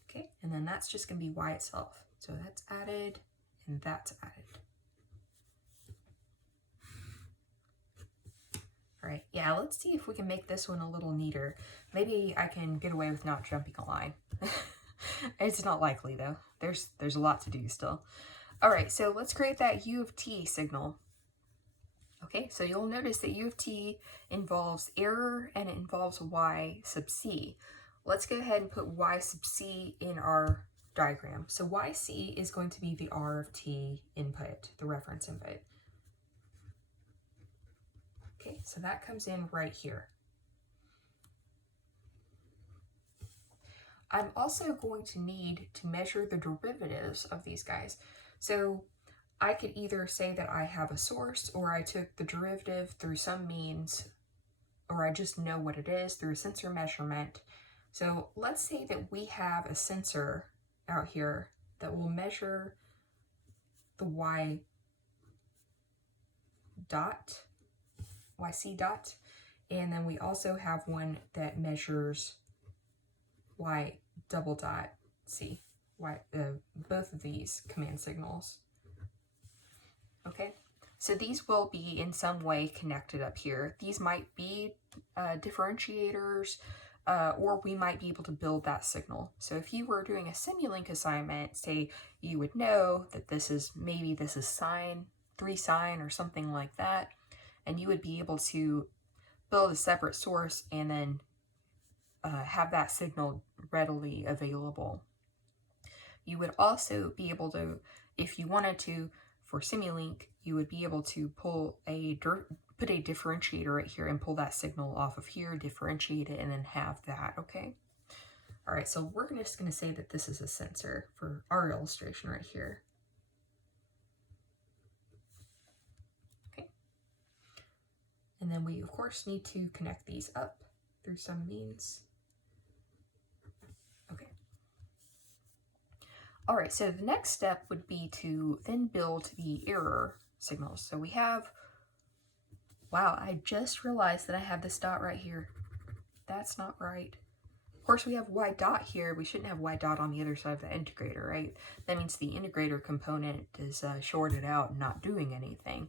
Okay, and then that's just going to be y itself. So that's added, and that's added. All right, yeah, let's see if we can make this one a little neater. Maybe I can get away with not jumping a line. It's not likely though. There's a lot to do still. All right, so let's create that U of t signal. Okay, so you'll notice that U of t involves error and it involves y sub c. Let's go ahead and put y sub c in our diagram. So yc is going to be the r of t input, the reference input. Okay, so that comes in right here. I'm also going to need to measure the derivatives of these guys. So I could either say that I have a source, or I took the derivative through some means, or I just know what it is through a sensor measurement. So let's say that we have a sensor out here that will measure the y dot, yc dot, and then we also have one that measures y double dot c, both of these command signals. Okay, so these will be in some way connected up here. These might be differentiators, or we might be able to build that signal. So if you were doing a Simulink assignment, say you would know that this is sine, 3 sine or something like that, and you would be able to build a separate source and then have that signal readily available. You would also be able to, if you wanted to, for Simulink, you would be able to put a differentiator right here and pull that signal off of here, differentiate it, and then have that, okay? All right, so we're just gonna say that this is a sensor for our illustration right here. Okay. And then we, of course, need to connect these up through some means. Okay. All right, so the next step would be to then build the error signals. So we have, wow, I just realized that I have this dot right here. That's not right. Of course, we have y dot here. We shouldn't have y dot on the other side of the integrator, right? That means the integrator component is shorted out and not doing anything.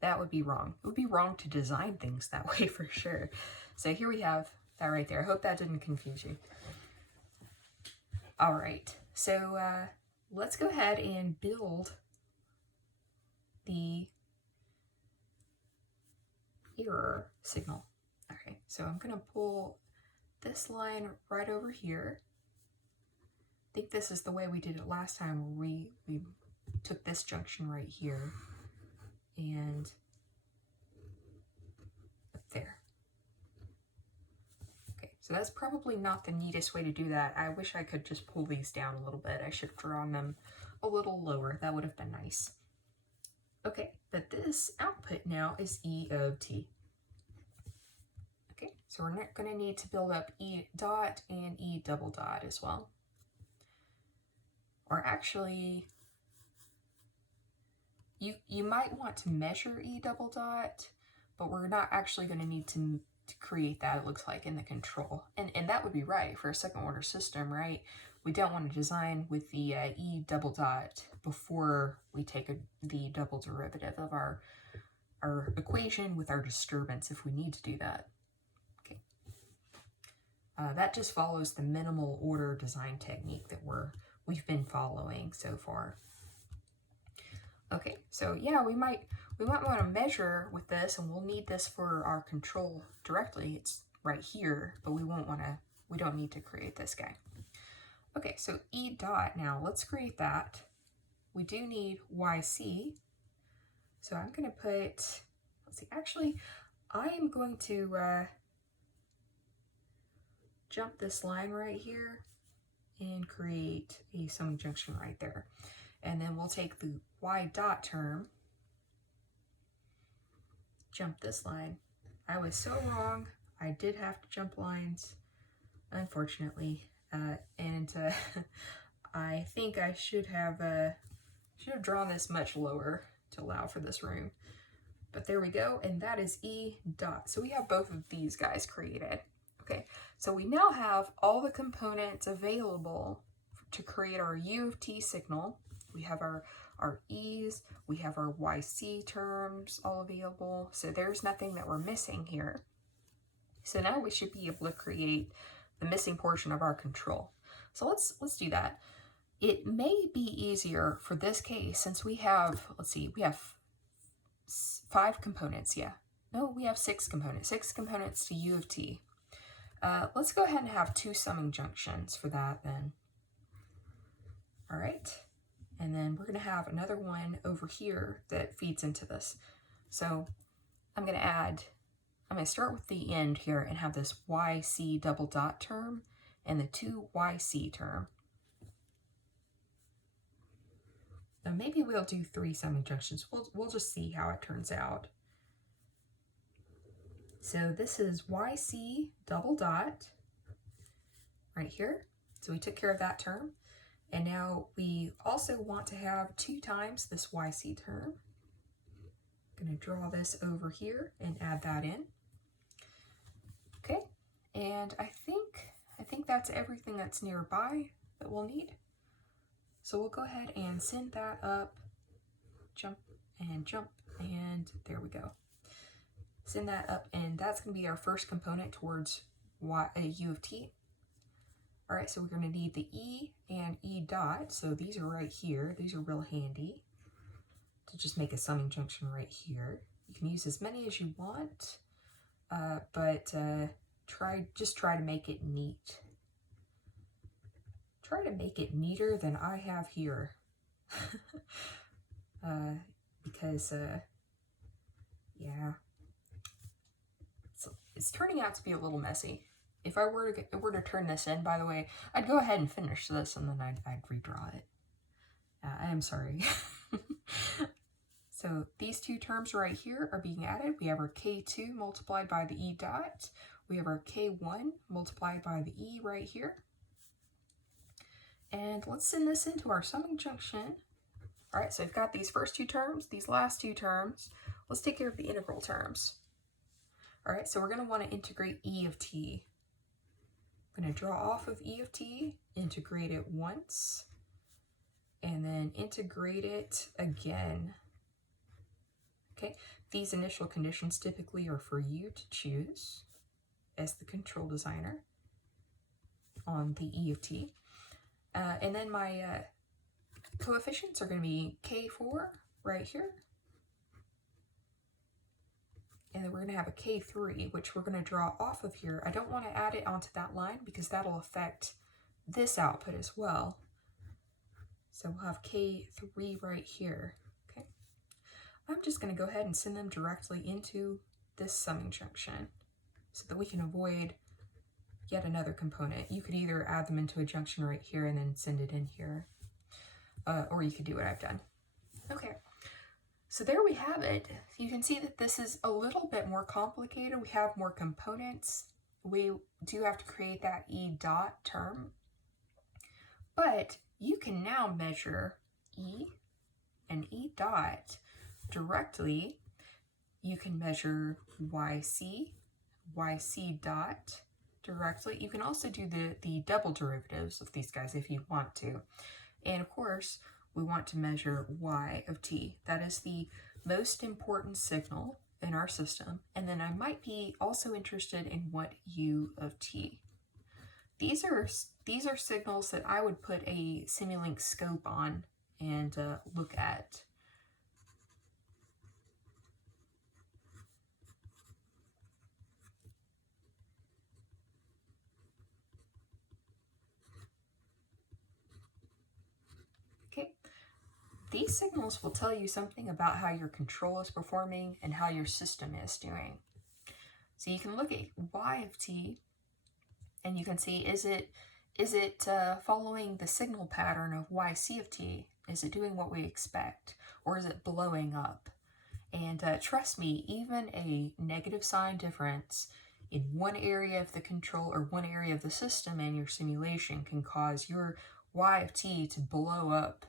That would be wrong. It would be wrong to design things that way for sure. So here we have that right there. I hope that didn't confuse you. All right, so let's go ahead and build the error signal. Okay, so I'm gonna pull this line right over here. I think this is the way we did it last time, where we took this junction right here and up there. Okay, so that's probably not the neatest way to do that. I wish I could just pull these down a little bit. I should have drawn them a little lower. That would have been nice. Okay, but this output now is E of t. Okay, so we're not going to need to build up E dot and E double dot as well. Or actually, you might want to measure E double dot, but we're not actually going to need to create that, it looks like, in the control. And that would be right for a second order system, right? We don't want to design with the E double dot before we take the double derivative of our equation with our disturbance if we need to do that. Okay. That just follows the minimal order design technique that we've been following so far. Okay, so yeah, we might want to measure with this, and we'll need this for our control directly. It's right here, but we don't need to create this guy. Okay, so E dot now, let's create that. We do need YC. So I'm going to put, let's see, actually, I am going to jump this line right here and create a summing junction right there. And then we'll take the Y dot term, jump this line. I was so wrong. I did have to jump lines, unfortunately. I think I should have drawn this much lower to allow for this room. But there we go, and that is E dot. So we have both of these guys created. Okay, so we now have all the components available to create our U of T signal. We have our E's, we have our YC terms all available. So there's nothing that we're missing here. So now we should be able to create the missing portion of our control. So let's do that. It may be easier for this case since we have, let's see, we have 5 components, yeah. No, we have 6 components, 6 components to U of T. Let's go ahead and have 2 summing junctions for that then. All right, and then we're gonna have another one over here that feeds into this. So I'm gonna start with the end here and have this YC double dot term and the 2 YC term. Now maybe we'll do 3 summing junctions. We'll just see how it turns out. So this is YC double dot right here. So we took care of that term. And now we also want to have 2 times this YC term. I'm going to draw this over here and add that in. Okay, and I think that's everything that's nearby that we'll need. So we'll go ahead and send that up, jump, and there we go. Send that up, and that's going to be our first component towards U of T. All right, so we're going to need the E and E dot. So these are right here. These are real handy to just make a summing junction right here. You can use as many as you want, but just try to make it neat. Try to make it neater than I have here, because yeah, it's turning out to be a little messy. If I were to turn this in, by the way, I'd go ahead and finish this and then I'd redraw it. I am sorry. So these 2 terms right here are being added. We have our K2 multiplied by the E dot. We have our K1 multiplied by the E right here. And let's send this into our summing junction. All right, so we've got these first 2 terms, these last 2 terms. Let's take care of the integral terms. All right, so we're going to want to integrate E of T. I'm going to draw off of E of T, integrate it once, and then integrate it again. Okay, these initial conditions typically are for you to choose as the control designer on the E of T. And then my coefficients are going to be K4 right here. And then we're going to have a K3, which we're going to draw off of here. I don't want to add it onto that line because that'll affect this output as well. So we'll have K3 right here. Okay. I'm just going to go ahead and send them directly into this summing junction so that we can avoid yet another component. You could either add them into a junction right here and then send it in here, or you could do what I've done. Okay, so there we have it. You can see that this is a little bit more complicated. We have more components. We do have to create that E dot term, but you can now measure E and E dot directly, you can measure yc dot directly. You can also do the double derivatives of these guys if you want to. And of course, we want to measure y of t. That is the most important signal in our system. And then I might be also interested in what u of t. These are signals that I would put a Simulink scope on and look at. Okay, these signals will tell you something about how your control is performing and how your system is doing. So you can look at y of t, and you can see, is it following the signal pattern of yc of t? Is it doing what we expect, or is it blowing up? And trust me, even a negative sign difference in one area of the control or one area of the system in your simulation can cause your y of t to blow up.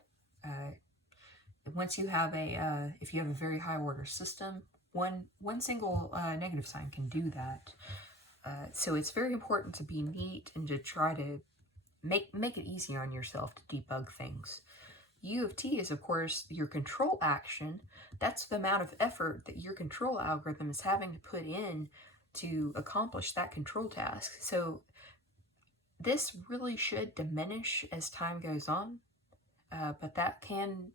Once you have if you have a very high order system, one single negative sign can do that. So it's very important to be neat and to try to make it easy on yourself to debug things. U of t is, of course, your control action. That's the amount of effort that your control algorithm is having to put in to accomplish that control task. So this really should diminish as time goes on, but that can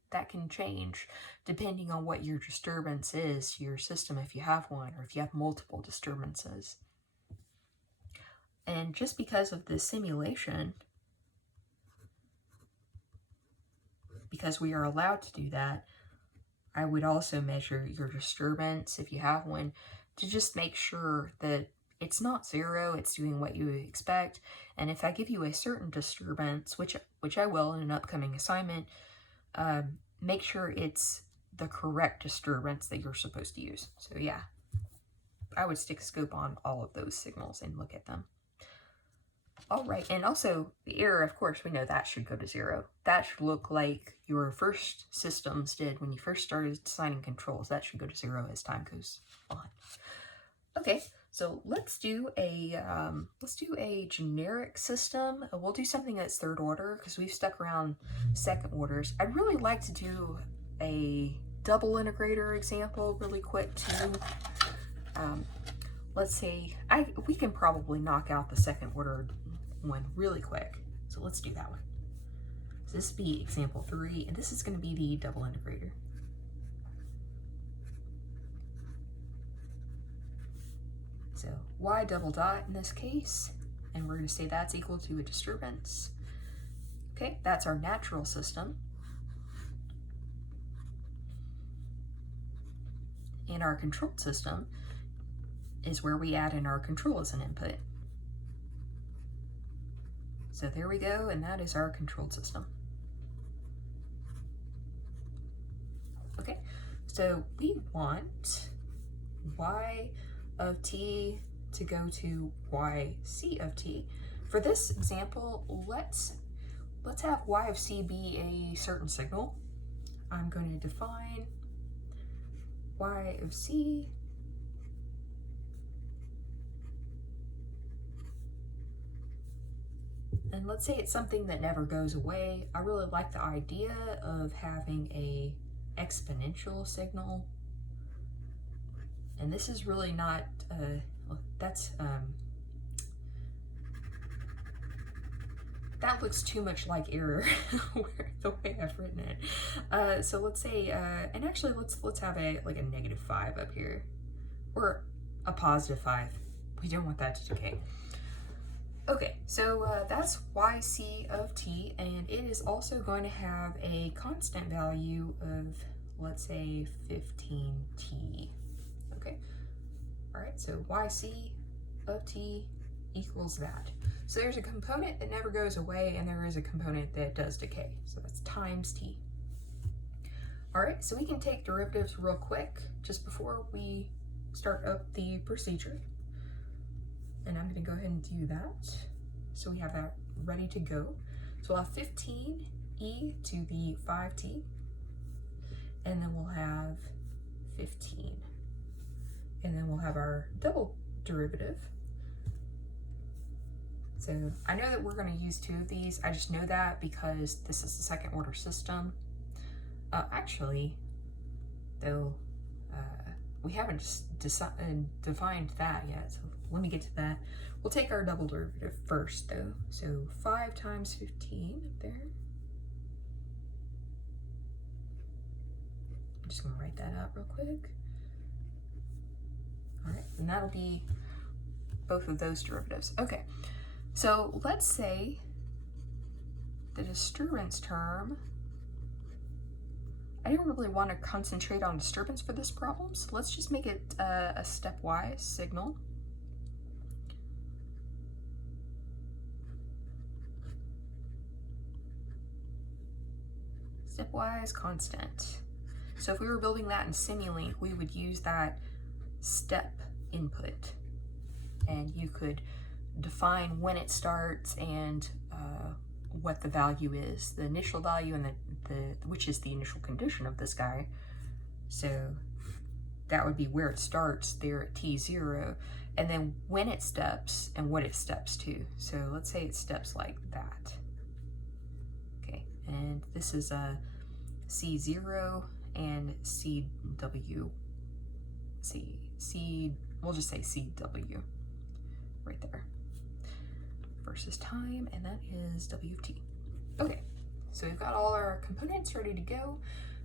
change depending on what your disturbance is to your system, if you have one or if you have multiple disturbances. And just because of the simulation, because we are allowed to do that, I would also measure your disturbance, if you have one, to just make sure that it's not zero, it's doing what you expect. And if I give you a certain disturbance, which I will in an upcoming assignment, make sure it's the correct disturbance that you're supposed to use. So yeah, I would stick a scope on all of those signals and look at them. All right, and also the error, of course, we know that should go to 0. That should look like your first systems did when you first started designing controls. That should go to 0 as time goes on. Okay, so let's do a generic system. We'll do something that's third order because we've stuck around second orders. I'd really like to do a double integrator example really quick too. Let's see, we can probably knock out the second order one really quick. So let's do that one. So this will be example 3, and this is going to be the double integrator. So y double dot in this case, and we're going to say that's equal to a disturbance. Okay, that's our natural system. And our controlled system is where we add in our control as an input. So there we go, and that is our controlled system. Okay, so we want y of t to go to yc of t. For this example, let's have y of c be a certain signal. I'm going to define y of c and let's say it's something that never goes away. I really like the idea of having a exponential signal. And this is really not, that looks too much like error the way I've written it. So let's say, and actually let's have a -5 up here, or a +5. We don't want that to decay. Okay, so that's yc of t, and it is also going to have a constant value of, let's say, 15t. Okay, all right, so yc of t equals that. So there's a component that never goes away, and there is a component that does decay. So that's times t. All right, so we can take derivatives real quick just before we start up the procedure. And I'm going to go ahead and do that. So we have that ready to go. So we'll have 15e to the 5t. And then we'll have 15. And then we'll have our double derivative. So I know that we're going to use 2 of these. I just know that because this is a second order system. Actually, though, we haven't defined that yet. So let me get to that. We'll take our double derivative first, though. So 5 times 15 up there. I'm just going to write that out real quick. All right, and that'll be both of those derivatives. Okay, so let's say the disturbance term, I don't really want to concentrate on disturbance for this problem, so let's just make it a stepwise signal. Stepwise constant. So if we were building that in Simulink, we would use that step input, and you could define when it starts and what the value is, the initial value, and which is the initial condition of this guy. So that would be where it starts there at t0, and then when it steps and what it steps to. So let's say it steps like that. Okay, and this is a C0 and CW. We'll just say CW right there. Versus time, and that is W of t. Okay, so we've got all our components ready to go.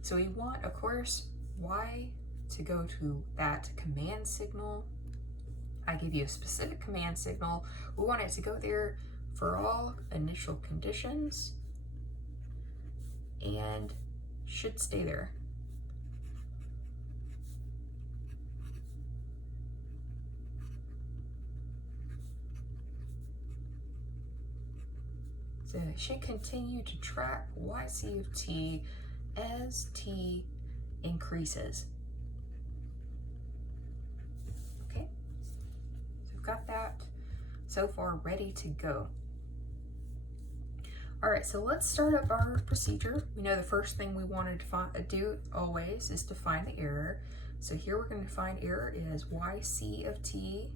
So we want, of course, Y to go to that command signal. I give you a specific command signal. We want it to go there for all initial conditions and should stay there. So it should continue to track YC of t as t increases. Okay, so we've got that so far ready to go. All right, so let's start up our procedure. We know the first thing we want to do always is to find the error. So here we're going to find error is YC of t,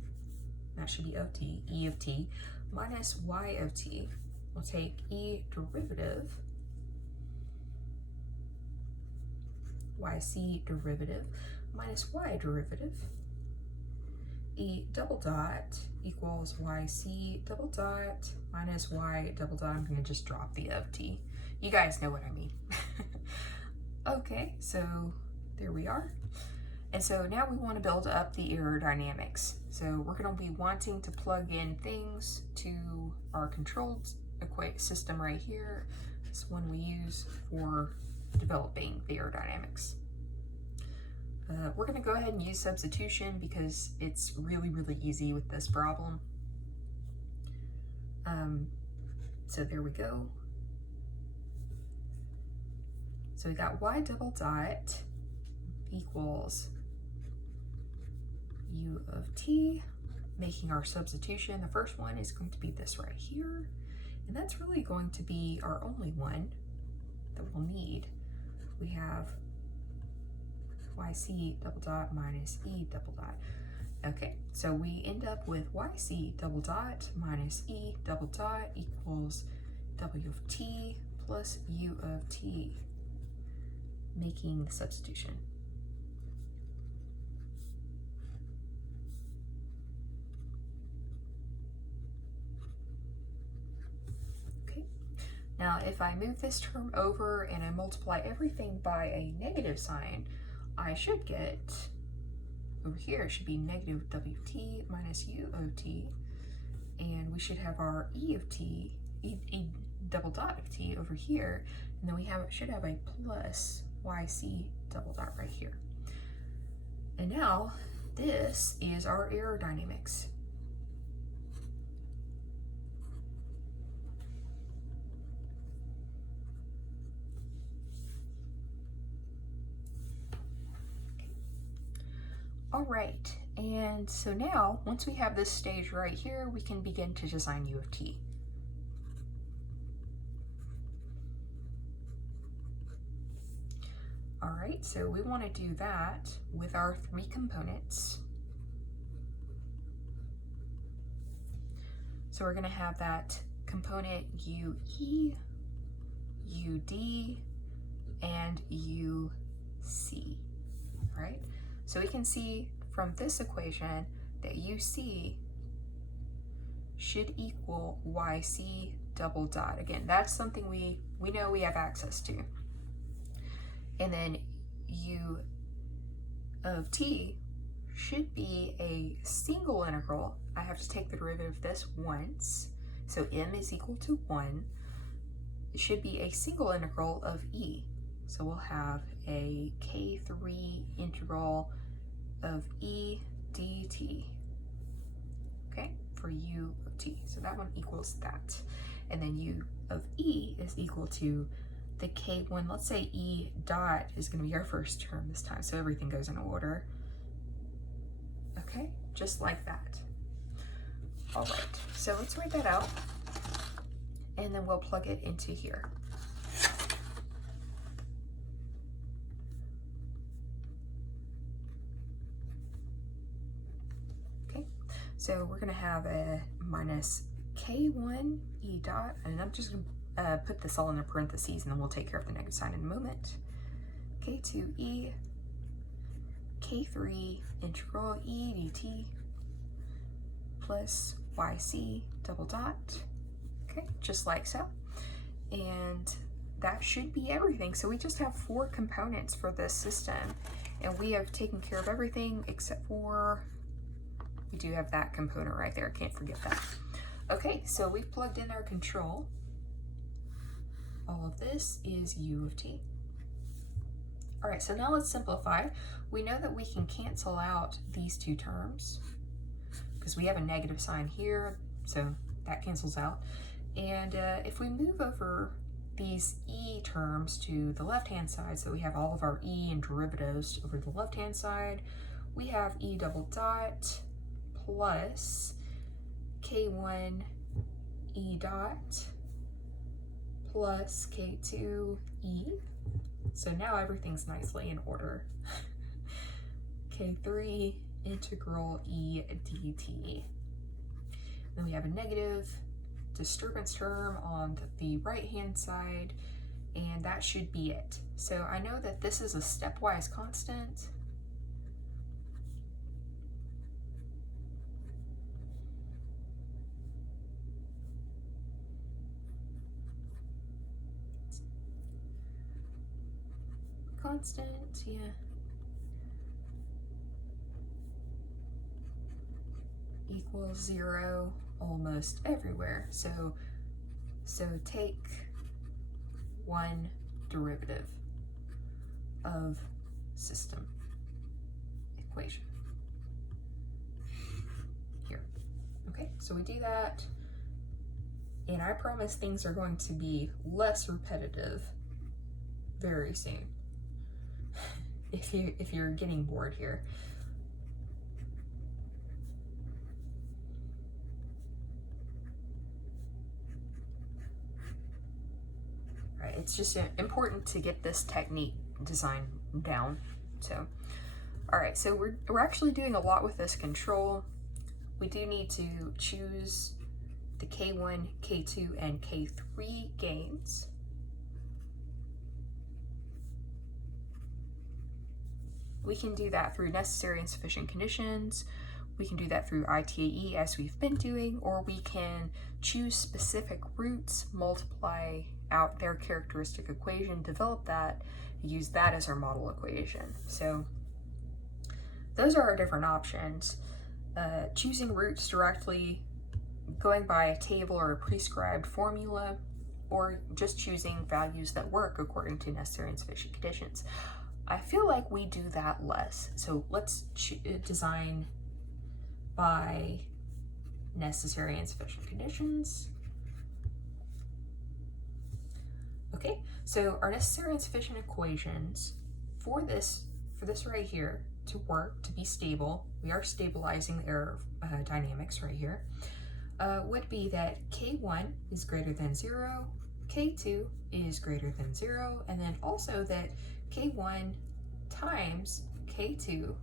that should be of t, E of t, minus Y of t. We'll take E derivative, YC derivative, minus Y derivative, E double dot equals YC double dot minus Y double dot. I'm going to just drop the of t. You guys know what I mean. Okay, so there we are. And so now we want to build up the error dynamics. So we're going to be wanting to plug in things to our controlled system right here. This one we use for developing the aerodynamics. We're going to go ahead and use substitution because it's really, really easy with this problem. So there we go. So we got Y double dot equals U of t, making our substitution. The first one is going to be this right here. And that's really going to be our only one that we'll need. We have YC double dot minus E double dot. Okay, so we end up with YC double dot minus E double dot equals W of t plus U of t, making the substitution. Now, if I move this term over and I multiply everything by a negative sign, I should get, over here, it should be negative W of t minus U of t, and we should have our E of t, E double dot of t over here, and then we should have a plus YC double dot right here. And now, this is our aerodynamics. All right, and so now, once we have this stage right here, we can begin to design U of t. All right, so we want to do that with our three components. So we're going to have that component UE, UD, and UC, right? So we can see from this equation that UC should equal YC double dot. Again, that's something we know we have access to. And then U of t should be a single integral. I have to take the derivative of this once. So m is equal to 1. It should be a single integral of e. So we'll have a k3 integral of e dt, okay, for u of t. So that one equals that. And then u of e is equal to the k1, let's say e dot is going to be our first term this time, so everything goes in order. Okay, just like that. All right, so let's write that out, and then we'll plug it into here. Okay, so we're going to have a minus k1 e dot, and I'm just going to put this all in a parentheses, and then we'll take care of the negative sign in a moment. K2e, K3 integral e dt plus yc double dot. Okay, just like so. And that should be everything. So we just have 4 components for this system, and we have taken care of everything except for, we do have that component right there. Can't forget that. Okay, so we've plugged in our control. All of this is u of t. All right, so now let's simplify. We know that we can cancel out these 2 terms because we have a negative sign here, so that cancels out. And if we move over these e terms to the left-hand side, so we have all of our e and derivatives over the left-hand side, we have e double dot plus k1 e dot plus k2e. So now everything's nicely in order. K3 integral e dt. Then we have a negative disturbance term on the right-hand side, and that should be it. So I know that this is a stepwise constant. Constant, yeah. Equals 0 almost everywhere. So take one derivative of system equation here. Okay, so we do that, and I promise things are going to be less repetitive very soon. If you're getting bored here. Right, it's just important to get this technique design down. So, all right, so we're actually doing a lot with this control. We do need to choose the K1, K2, and K3 gains. We can do that through necessary and sufficient conditions. We can do that through ITAE as we've been doing, or we can choose specific roots, multiply out their characteristic equation, develop that, use that as our model equation. So those are our different options. Choosing roots directly, going by a table or a prescribed formula, or just choosing values that work according to necessary and sufficient conditions. I feel like we do that less. So let's design by necessary and sufficient conditions. Okay, so our necessary and sufficient equations for this right here to work, to be stable, we are stabilizing the error dynamics right here, would be that K1 is greater than 0, K2 is greater than 0, and then also that k1 times k2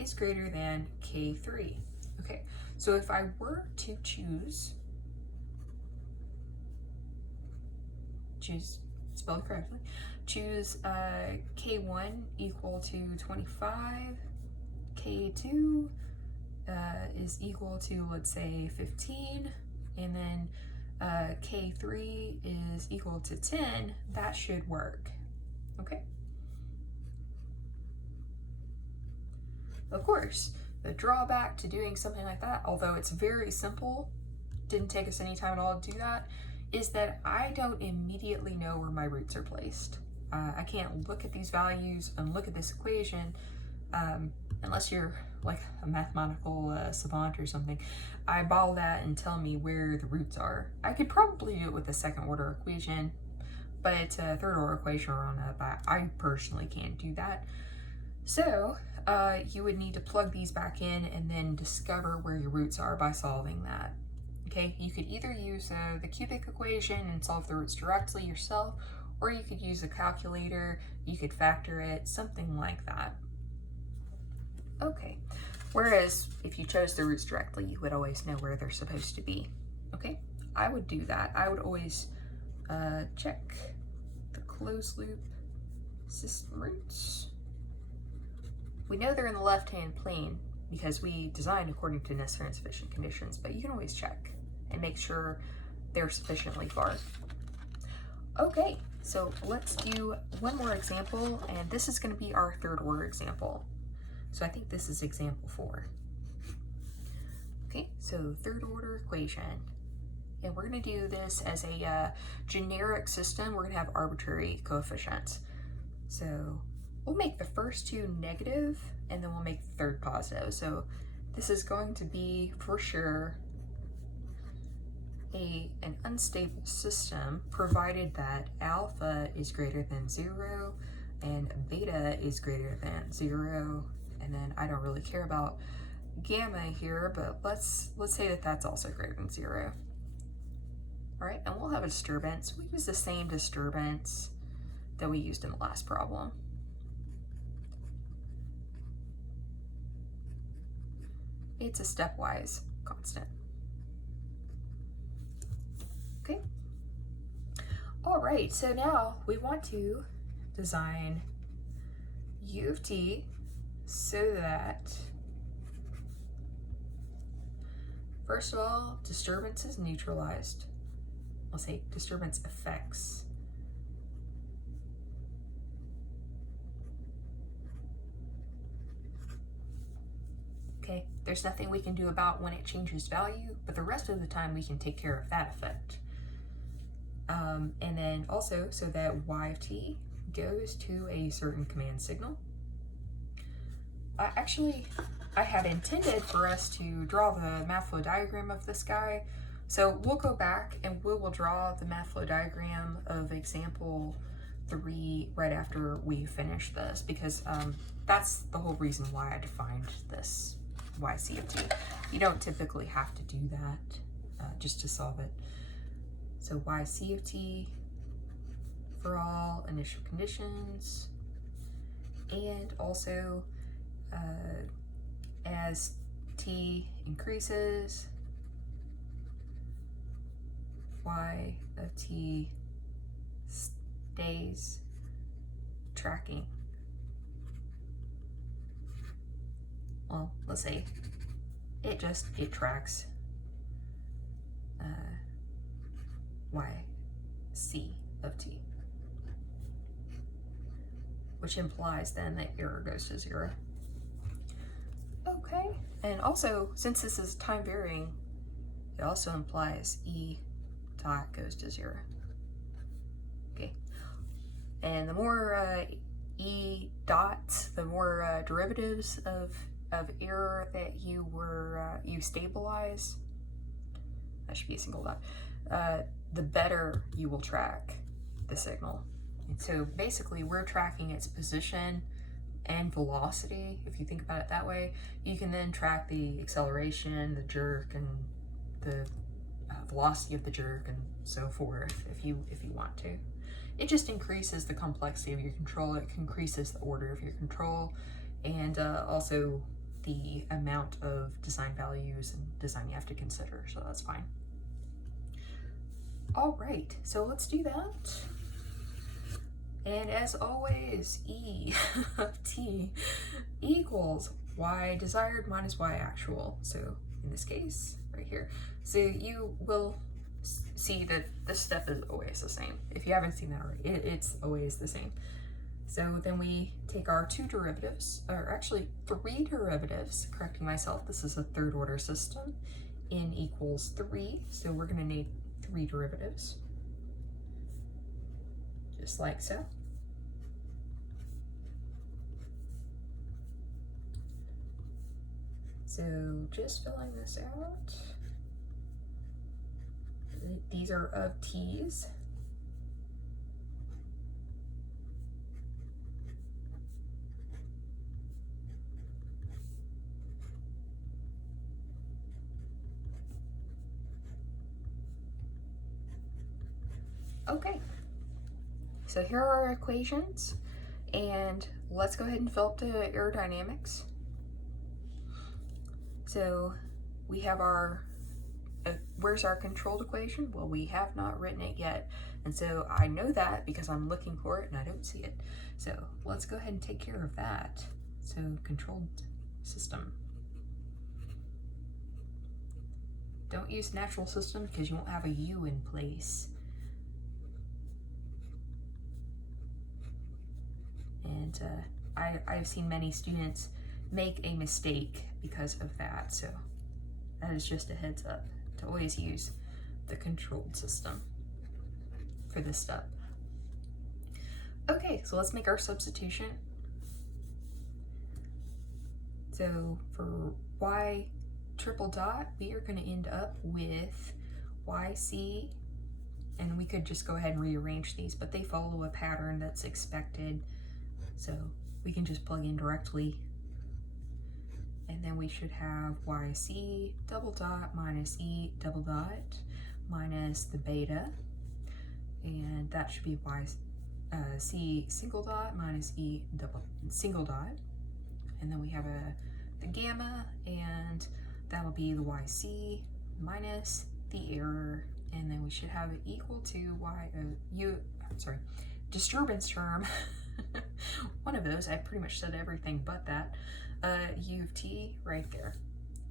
is greater than k3. Okay, so if I were to choose, spell it correctly, choose k1 equal to 25, k2 is equal to, let's say, 15, and then k3 is equal to 10, that should work. Okay. Of course, the drawback to doing something like that, although it's very simple, didn't take us any time at all to do that, is that I don't immediately know where my roots are placed. I can't look at these values and look at this equation unless you're like a mathematical savant or something. Eyeball that and tell me where the roots are. I could probably do it with a second order equation, but a third order equation around that, I personally can't do that. So you would need to plug these back in and then discover where your roots are by solving that. Okay, you could either use the cubic equation and solve the roots directly yourself, or you could use a calculator, you could factor it, something like that. Okay, whereas if you chose the roots directly, you would always know where they're supposed to be. Okay, I would do that. I would always check the closed loop system roots. We know they're in the left-hand plane because we designed according to necessary and sufficient conditions, but you can always check and make sure they're sufficiently far. Okay, so let's do one more example, and this is going to be our third order example. So I think this is example 4. Okay, so third order equation. And we're going to do this as a generic system. We're going to have arbitrary coefficients. So we'll make the first two negative, and then we'll make the third positive. So this is going to be, for sure, an unstable system, provided that alpha is greater than 0 and beta is greater than 0. And then I don't really care about gamma here, but let's say that that's also greater than 0. All right, and we'll have a disturbance. We use the same disturbance that we used in the last problem. It's a stepwise constant. Okay. All right, so now we want to design u of t so that, first of all, disturbance is neutralized. I'll say disturbance effects. Okay, there's nothing we can do about when it changes value, but the rest of the time we can take care of that effect. And then also, so that y of t goes to a certain command signal. Actually, I had intended for us to draw the math flow diagram of this guy. So we'll go back and we will draw the math flow diagram of example 3 right after we finish this, because that's the whole reason why I defined this yc of t. You don't typically have to do that just to solve it. So yc of t for all initial conditions, and also as t increases, y of t stays tracking. Well, let's say it tracks yc of t, which implies then that error goes to 0. Okay, and also, since this is time varying, it also implies E dot goes to 0. Okay, and the more E dots, the more derivatives of error that you stabilize, that should be a single dot, the better you will track the signal. And so basically we're tracking its position and velocity. If you think about it that way, you can then track the acceleration, the jerk, and the velocity of the jerk, and so forth if you want to. it just increases the complexity of your control. It increases the order of your control, and also the amount of design values and design you have to consider, so that's fine. All right, so let's do that. And as always, E of t equals y desired minus y actual. So in this case, right here. So you will see that this step is always the same. If you haven't seen that already, it's always the same. So then we take our two derivatives, or actually three derivatives, correcting myself, this is a third order system. N equals 3, so we're going to need 3 derivatives. Just like so. So just filling this out. These are of t's. Okay, so here are our equations, and let's go ahead and fill up the aerodynamics. So we have our, where's our controlled equation? Well, we have not written it yet, and so I know that because I'm looking for it and I don't see it. So let's go ahead and take care of that. So controlled system. Don't use natural system because you won't have a U in place. And I've seen many students make a mistake because of that, so that is just a heads up to always use the controlled system for this step. Okay, so let's make our substitution. So for y triple dot, we are going to end up with yc, and we could just go ahead and rearrange these, but they follow a pattern that's expected. So we can just plug in directly, and then we should have yc double dot minus e double dot minus the beta, and that should be c single dot minus e double single dot, and then we have the gamma, and that'll be the yc minus the error, and then we should have it equal to disturbance term. One of those, I pretty much said everything but that. U of t right there.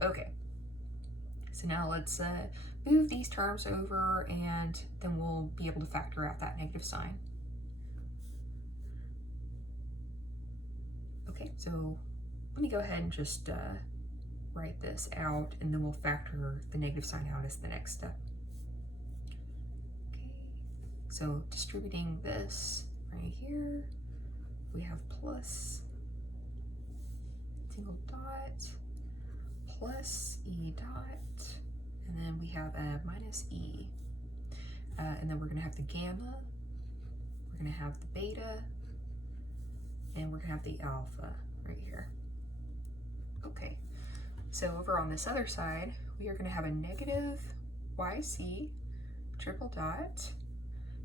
Okay, so now let's move these terms over, and then we'll be able to factor out that negative sign. Okay, so let me go ahead and just write this out, and then we'll factor the negative sign out as the next step. Okay, so distributing this right here, we have plus single dot plus e dot, and then we have a minus e, and then we're going to have the gamma, we're going to have the beta, and we're going to have the alpha right here. Okay, so over on this other side, we are going to have a negative yc triple dot,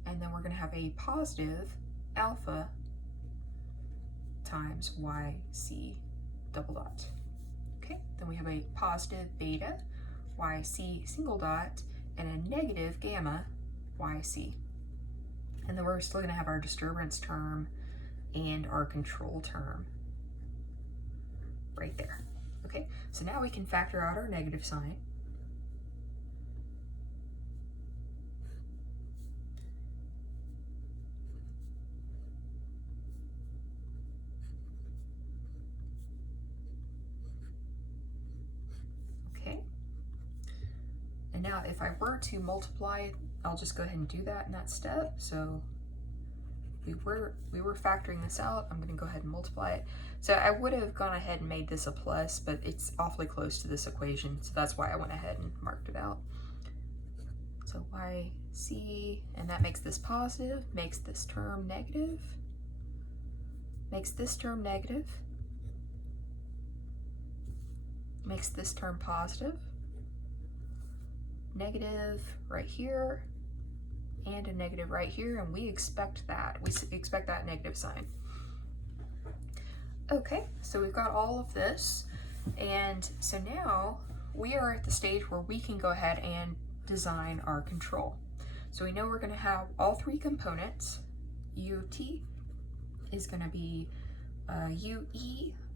and then we're going to have a positive alpha times yc double dot. Okay, then we have a positive beta yc single dot and a negative gamma yc. And then we're still going to have our disturbance term and our control term right there. Okay, so now we can factor out our negative sign. And now if I were to multiply, I'll just go ahead and do that in that step. So we were factoring this out. I'm going to go ahead and multiply it. So I would have gone ahead and made this a plus, but it's awfully close to this equation, so that's why I went ahead and marked it out. So yc, and that makes this positive, makes this term negative, makes this term negative, makes this term positive, negative right here, and a negative right here, and we expect that. We expect that negative sign. Okay, so we've got all of this, and so now we are at the stage where we can go ahead and design our control. So we know we're going to have all three components. U of t is going to be ue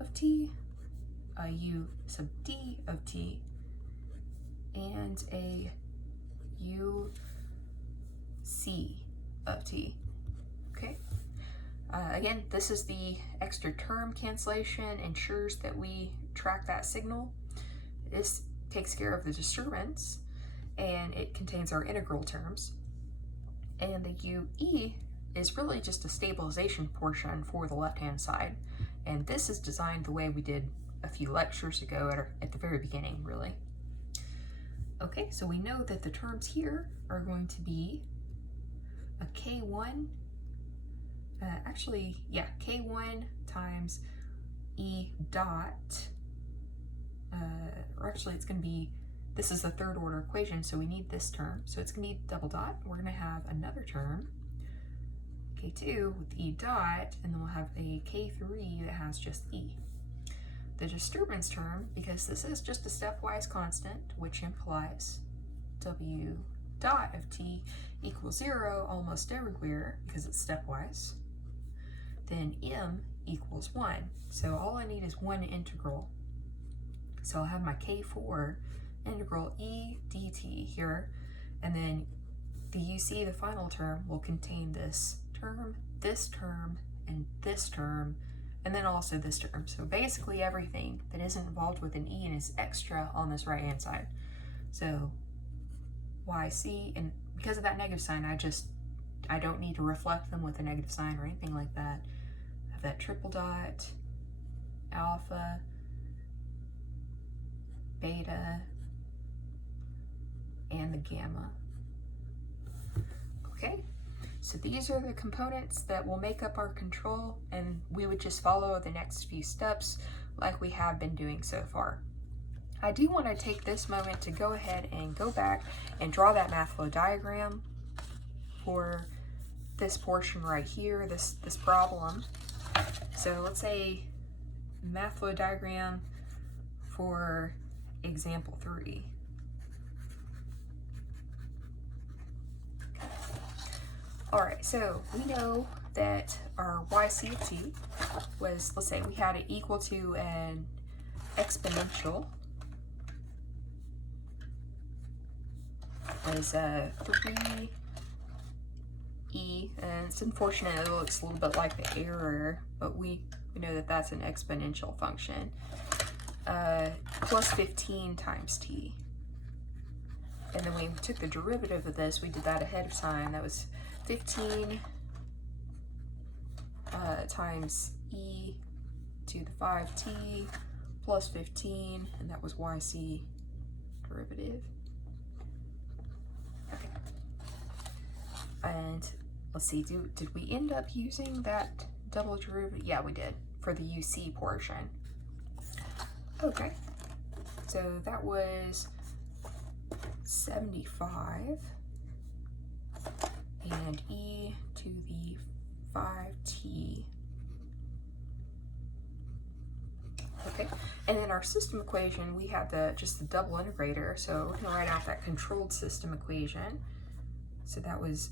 of t, a u sub d of t, and a u c of t. Okay. Again, this is the extra term cancellation, ensures that we track that signal. This takes care of the disturbance, and it contains our integral terms. And the UE is really just a stabilization portion for the left-hand side. And this is designed the way we did a few lectures ago at the very beginning, really. Okay, so we know that the terms here are going to be a K1, K1 times E dot, or actually it's going to be, this is a third order equation, so we need this term. So it's going to need double dot. We're going to have another term, K2 with E dot, and then we'll have a K3 that has just E. The disturbance term, because this is just a stepwise constant, which implies W dot of t equals 0 almost everywhere because it's stepwise, then m equals 1. So all I need is one integral. So I'll have my K4 integral e dt here, and then the UC, the final term, will contain this term, and this term, and then also this term. So basically everything that isn't involved with an e and is extra on this right hand side. So YC, and because of that negative sign, I don't need to reflect them with a negative sign or anything like that. I have that triple dot, alpha, beta, and the gamma. Okay, so these are the components that will make up our control, and we would just follow the next few steps like we have been doing so far. I do want to take this moment to go ahead and go back and draw that math flow diagram for this portion right here, this problem. So let's say math flow diagram for example 3. All right, so we know that our YC of t was, let's say we had it equal to an exponential, was 3e, and it's unfortunate it looks a little bit like the error, but we know that that's an exponential function, plus 15 times t. And then we took the derivative of this, we did that ahead of time, that was 15 times e to the 5t plus 15, and that was YC derivative. Okay. And let's see, did we end up using that double derivative? Yeah, we did, for the UC portion. Okay, so that was 75, and e to the 5t. Okay, and in our system equation, we have just the double integrator, so we're gonna write out that controlled system equation. So that was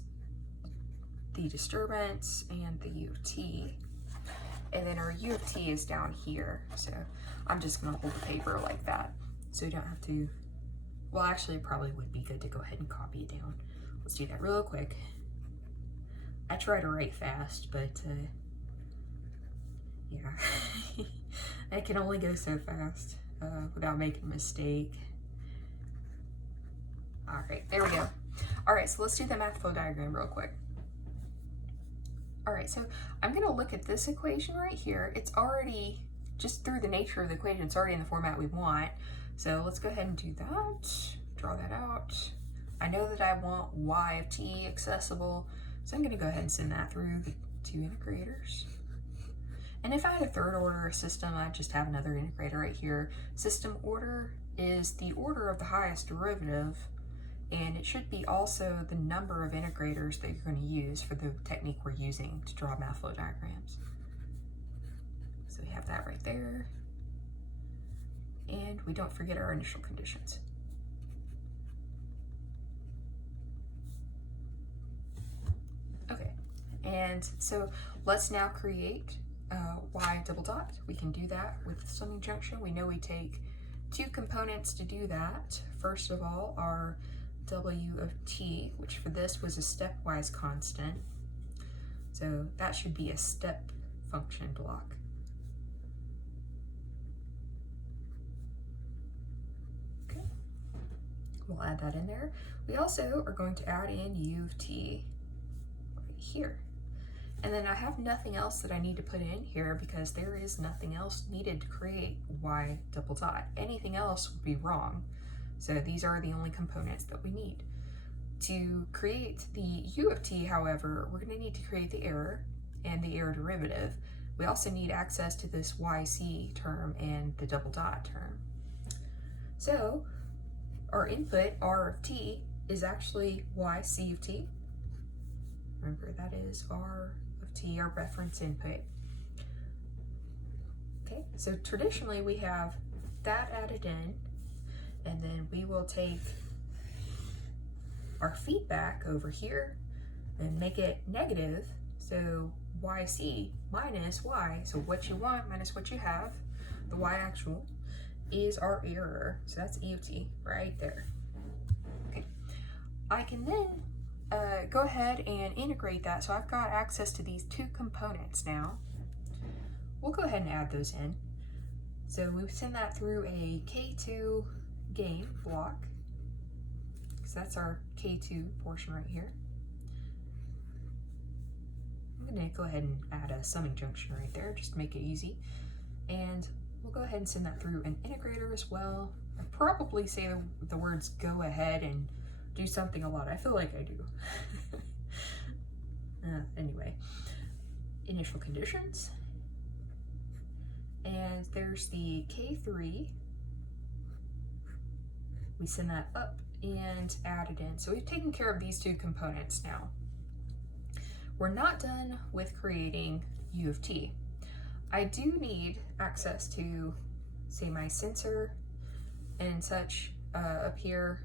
the disturbance and the U of t. And then our U of t is down here. So I'm just gonna hold the paper like that. So you don't have to, well, actually it probably would be good to go ahead and copy it down. Let's do that real quick. I try to write fast, but yeah, I can only go so fast without making a mistake. All right, there we go. All right, so let's do the math flow diagram real quick. All right, so I'm gonna look at this equation right here. It's already, just through the nature of the equation, it's already in the format we want. So let's go ahead and do that, draw that out. I know that I want y of t accessible, so I'm gonna go ahead and send that through the two integrators. And if I had a third order system, I'd just have another integrator right here. System order is the order of the highest derivative And it should be also the number of integrators that you're going to use for the technique we're using to draw math flow diagrams. So we have that right there. And we don't forget our initial conditions. Okay, and so let's now create y double dot. We can do that with the summing junction. We know we take two components to do that. First of all, our w of t, which for this was a stepwise constant. So that should be a step function block. Okay, we'll add that in there. We also are going to add in u of t right here. And then I have nothing else that I need to put in here because there is nothing else needed to create y double dot. Anything else would be wrong. So these are the only components that we need. To create the u of t, however, we're going to need to create the error and the error derivative. We also need access to this yc term and the double dot term. So our input, r of t, is actually yc of t. Remember, that is r of t, our reference input. Okay, so traditionally we have that added in, and then we will take our feedback over here and make it negative. So yc minus y, so what you want minus what you have, the y actual, is our error. So that's e of t right there. Okay, I can then go ahead and integrate that. So I've got access to these two components now. We'll go ahead and add those in. So we send that through a K2 gain block. So that's our K2 portion right here. I'm going to go ahead and add a summing junction right there just to make it easy. And we'll go ahead and send that through an integrator as well. I probably say the words go ahead and do something a lot. I feel like I do. Anyway, initial conditions. And there's the K3. We send that up and add it in. So we've taken care of these two components now. We're not done with creating u of t. I do need access to, say, my sensor and such up here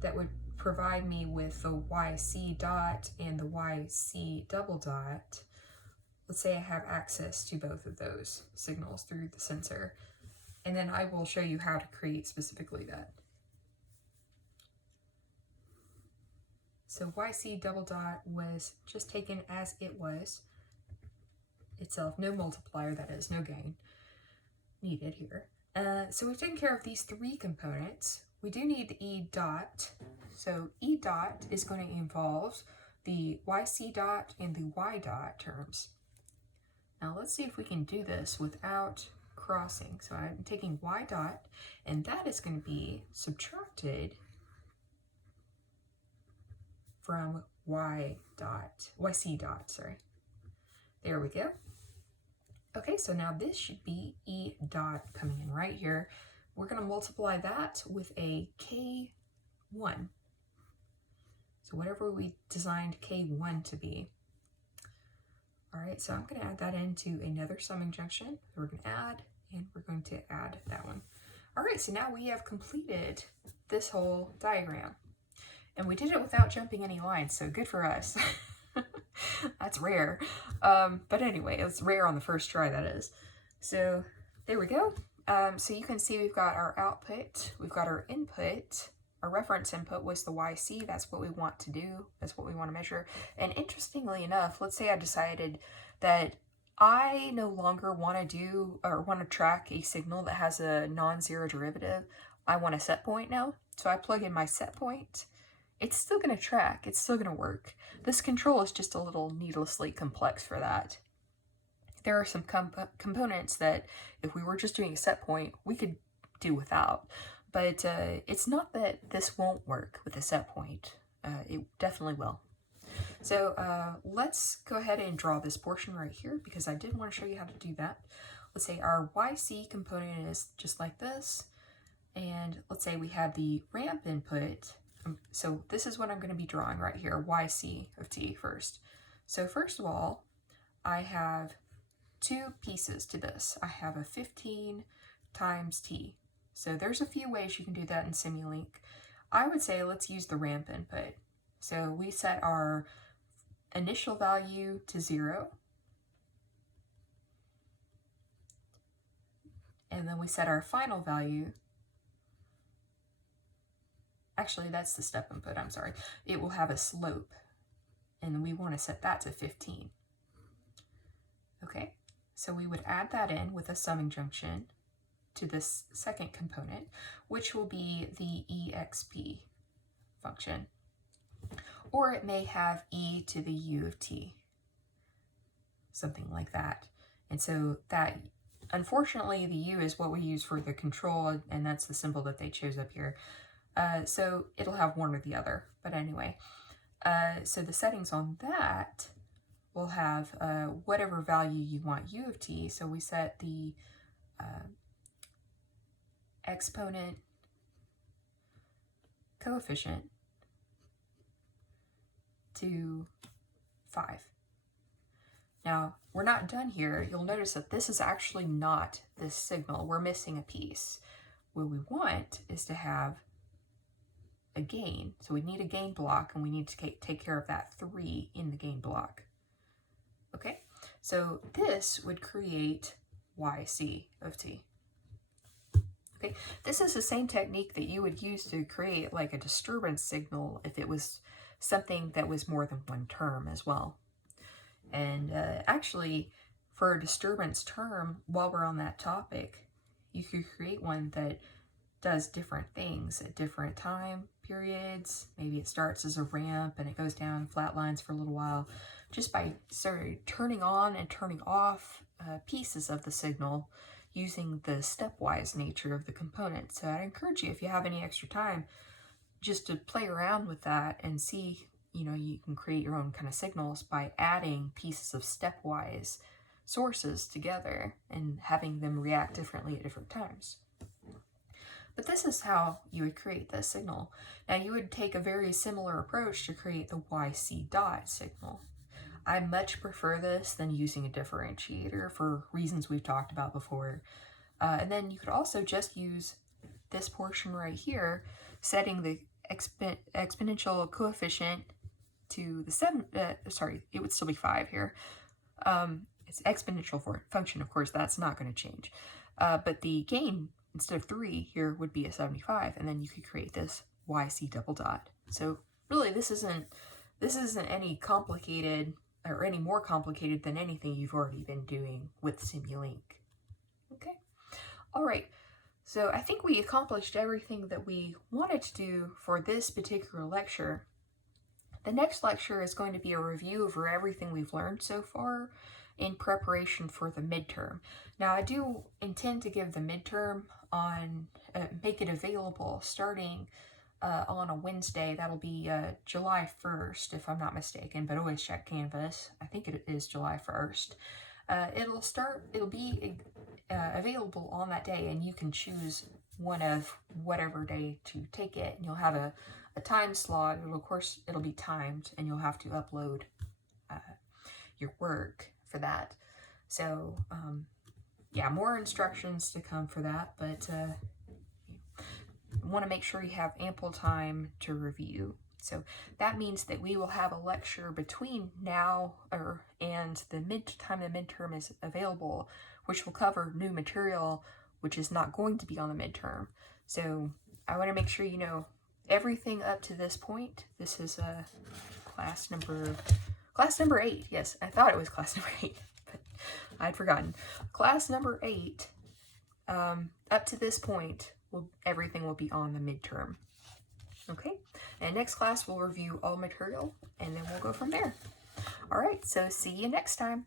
that would provide me with the yc dot and the yc double dot. Let's say I have access to both of those signals through the sensor, and then I will show you how to create specifically that. So yc double dot was just taken as it was itself, no multiplier, that is, no gain needed here. So we've taken care of these three components. We do need the e dot. So e dot is going to involve the yc dot and the y dot terms. Now let's see if we can do this without crossing. So I'm taking y dot, and that is going to be subtracted from yc dot, sorry. There we go. Okay, so now this should be e dot coming in right here. We're going to multiply that with a K1. So whatever we designed K1 to be. All right, so I'm going to add that into another summing junction. We're going to add, and we're going to add that one. All right, so now we have completed this whole diagram. And we did it without jumping any lines, so good for us. That's rare. But anyway, it's rare on the first try, that is. So there we go. So you can see we've got our output, we've got our input. Our reference input was the yc, that's what we want to do, that's what we want to measure. And interestingly enough, let's say I decided that I no longer want to do or want to track a signal that has a non-zero derivative. I want a set point now. So I plug in my set point. It's still going to track, it's still going to work. This control is just a little needlessly complex for that. There are some components that if we were just doing a set point, we could do without. But it's not that this won't work with a set point. It definitely will. So let's go ahead and draw this portion right here because I did want to show you how to do that. Let's say our yc component is just like this. And let's say we have the ramp input. So this is what I'm going to be drawing right here, YC of t first. So first of all, I have two pieces to this. I have a 15 times t. So there's a few ways you can do that in Simulink. I would say let's use the ramp input. So we set our initial value to 0. And then we set our final value. Actually, that's the step input, I'm sorry. It will have a slope, and we want to set that to 15. Okay, so we would add that in with a summing junction to this second component, which will be the exp function. Or it may have e to the u of t, something like that. And so that, unfortunately, the u is what we use for the control, and that's the symbol that they chose up here. So it'll have one or the other, but anyway. So the settings on that will have whatever value you want u of t. So we set the exponent coefficient to 5. Now, we're not done here. You'll notice that this is actually not this signal. We're missing a piece. What we want is to have a gain. So we need a gain block, and we need to take care of that 3 in the gain block. Okay, so this would create YC of t. Okay, this is the same technique that you would use to create like a disturbance signal if it was something that was more than one term as well. And actually, for a disturbance term, while we're on that topic, you could create one that does different things at different time periods. Maybe it starts as a ramp and it goes down flat lines for a little while, just by turning on and turning off pieces of the signal using the stepwise nature of the component. So I'd encourage you, if you have any extra time, just to play around with that and see, you can create your own kind of signals by adding pieces of stepwise sources together and having them react differently at different times. But this is how you would create this signal. Now you would take a very similar approach to create the YC dot signal. I much prefer this than using a differentiator for reasons we've talked about before. And then you could also just use this portion right here, setting the exponential coefficient to the 7, it would still be 5 here. It's exponential function, of course, that's not going to change. But the gain, instead of 3 here, would be a 75, and then you could create this YC double dot. So really, this isn't any complicated or any more complicated than anything you've already been doing with Simulink. Okay, all right. So I think we accomplished everything that we wanted to do for this particular lecture. The next lecture is going to be a review of everything we've learned so far in preparation for the midterm. Now, I do intend to give the midterm make it available starting on a Wednesday. That'll be July 1st, if I'm not mistaken, but always check Canvas. I think it is July 1st. It'll be available on that day, and you can choose one of whatever day to take it, and you'll have a time slot. Of course, it'll be timed, and you'll have to upload your work for that. So, yeah, more instructions to come for that, but you want to make sure you have ample time to review. So that means that we will have a lecture between now and the time the midterm is available, which will cover new material, which is not going to be on the midterm. So I want to make sure you know everything up to this point. This is class number 8. Yes, I thought it was class number 8, but I'd forgotten. Class number 8, up to this point, everything will be on the midterm. Okay, and next class we'll review all material, and then we'll go from there. All right, so see you next time.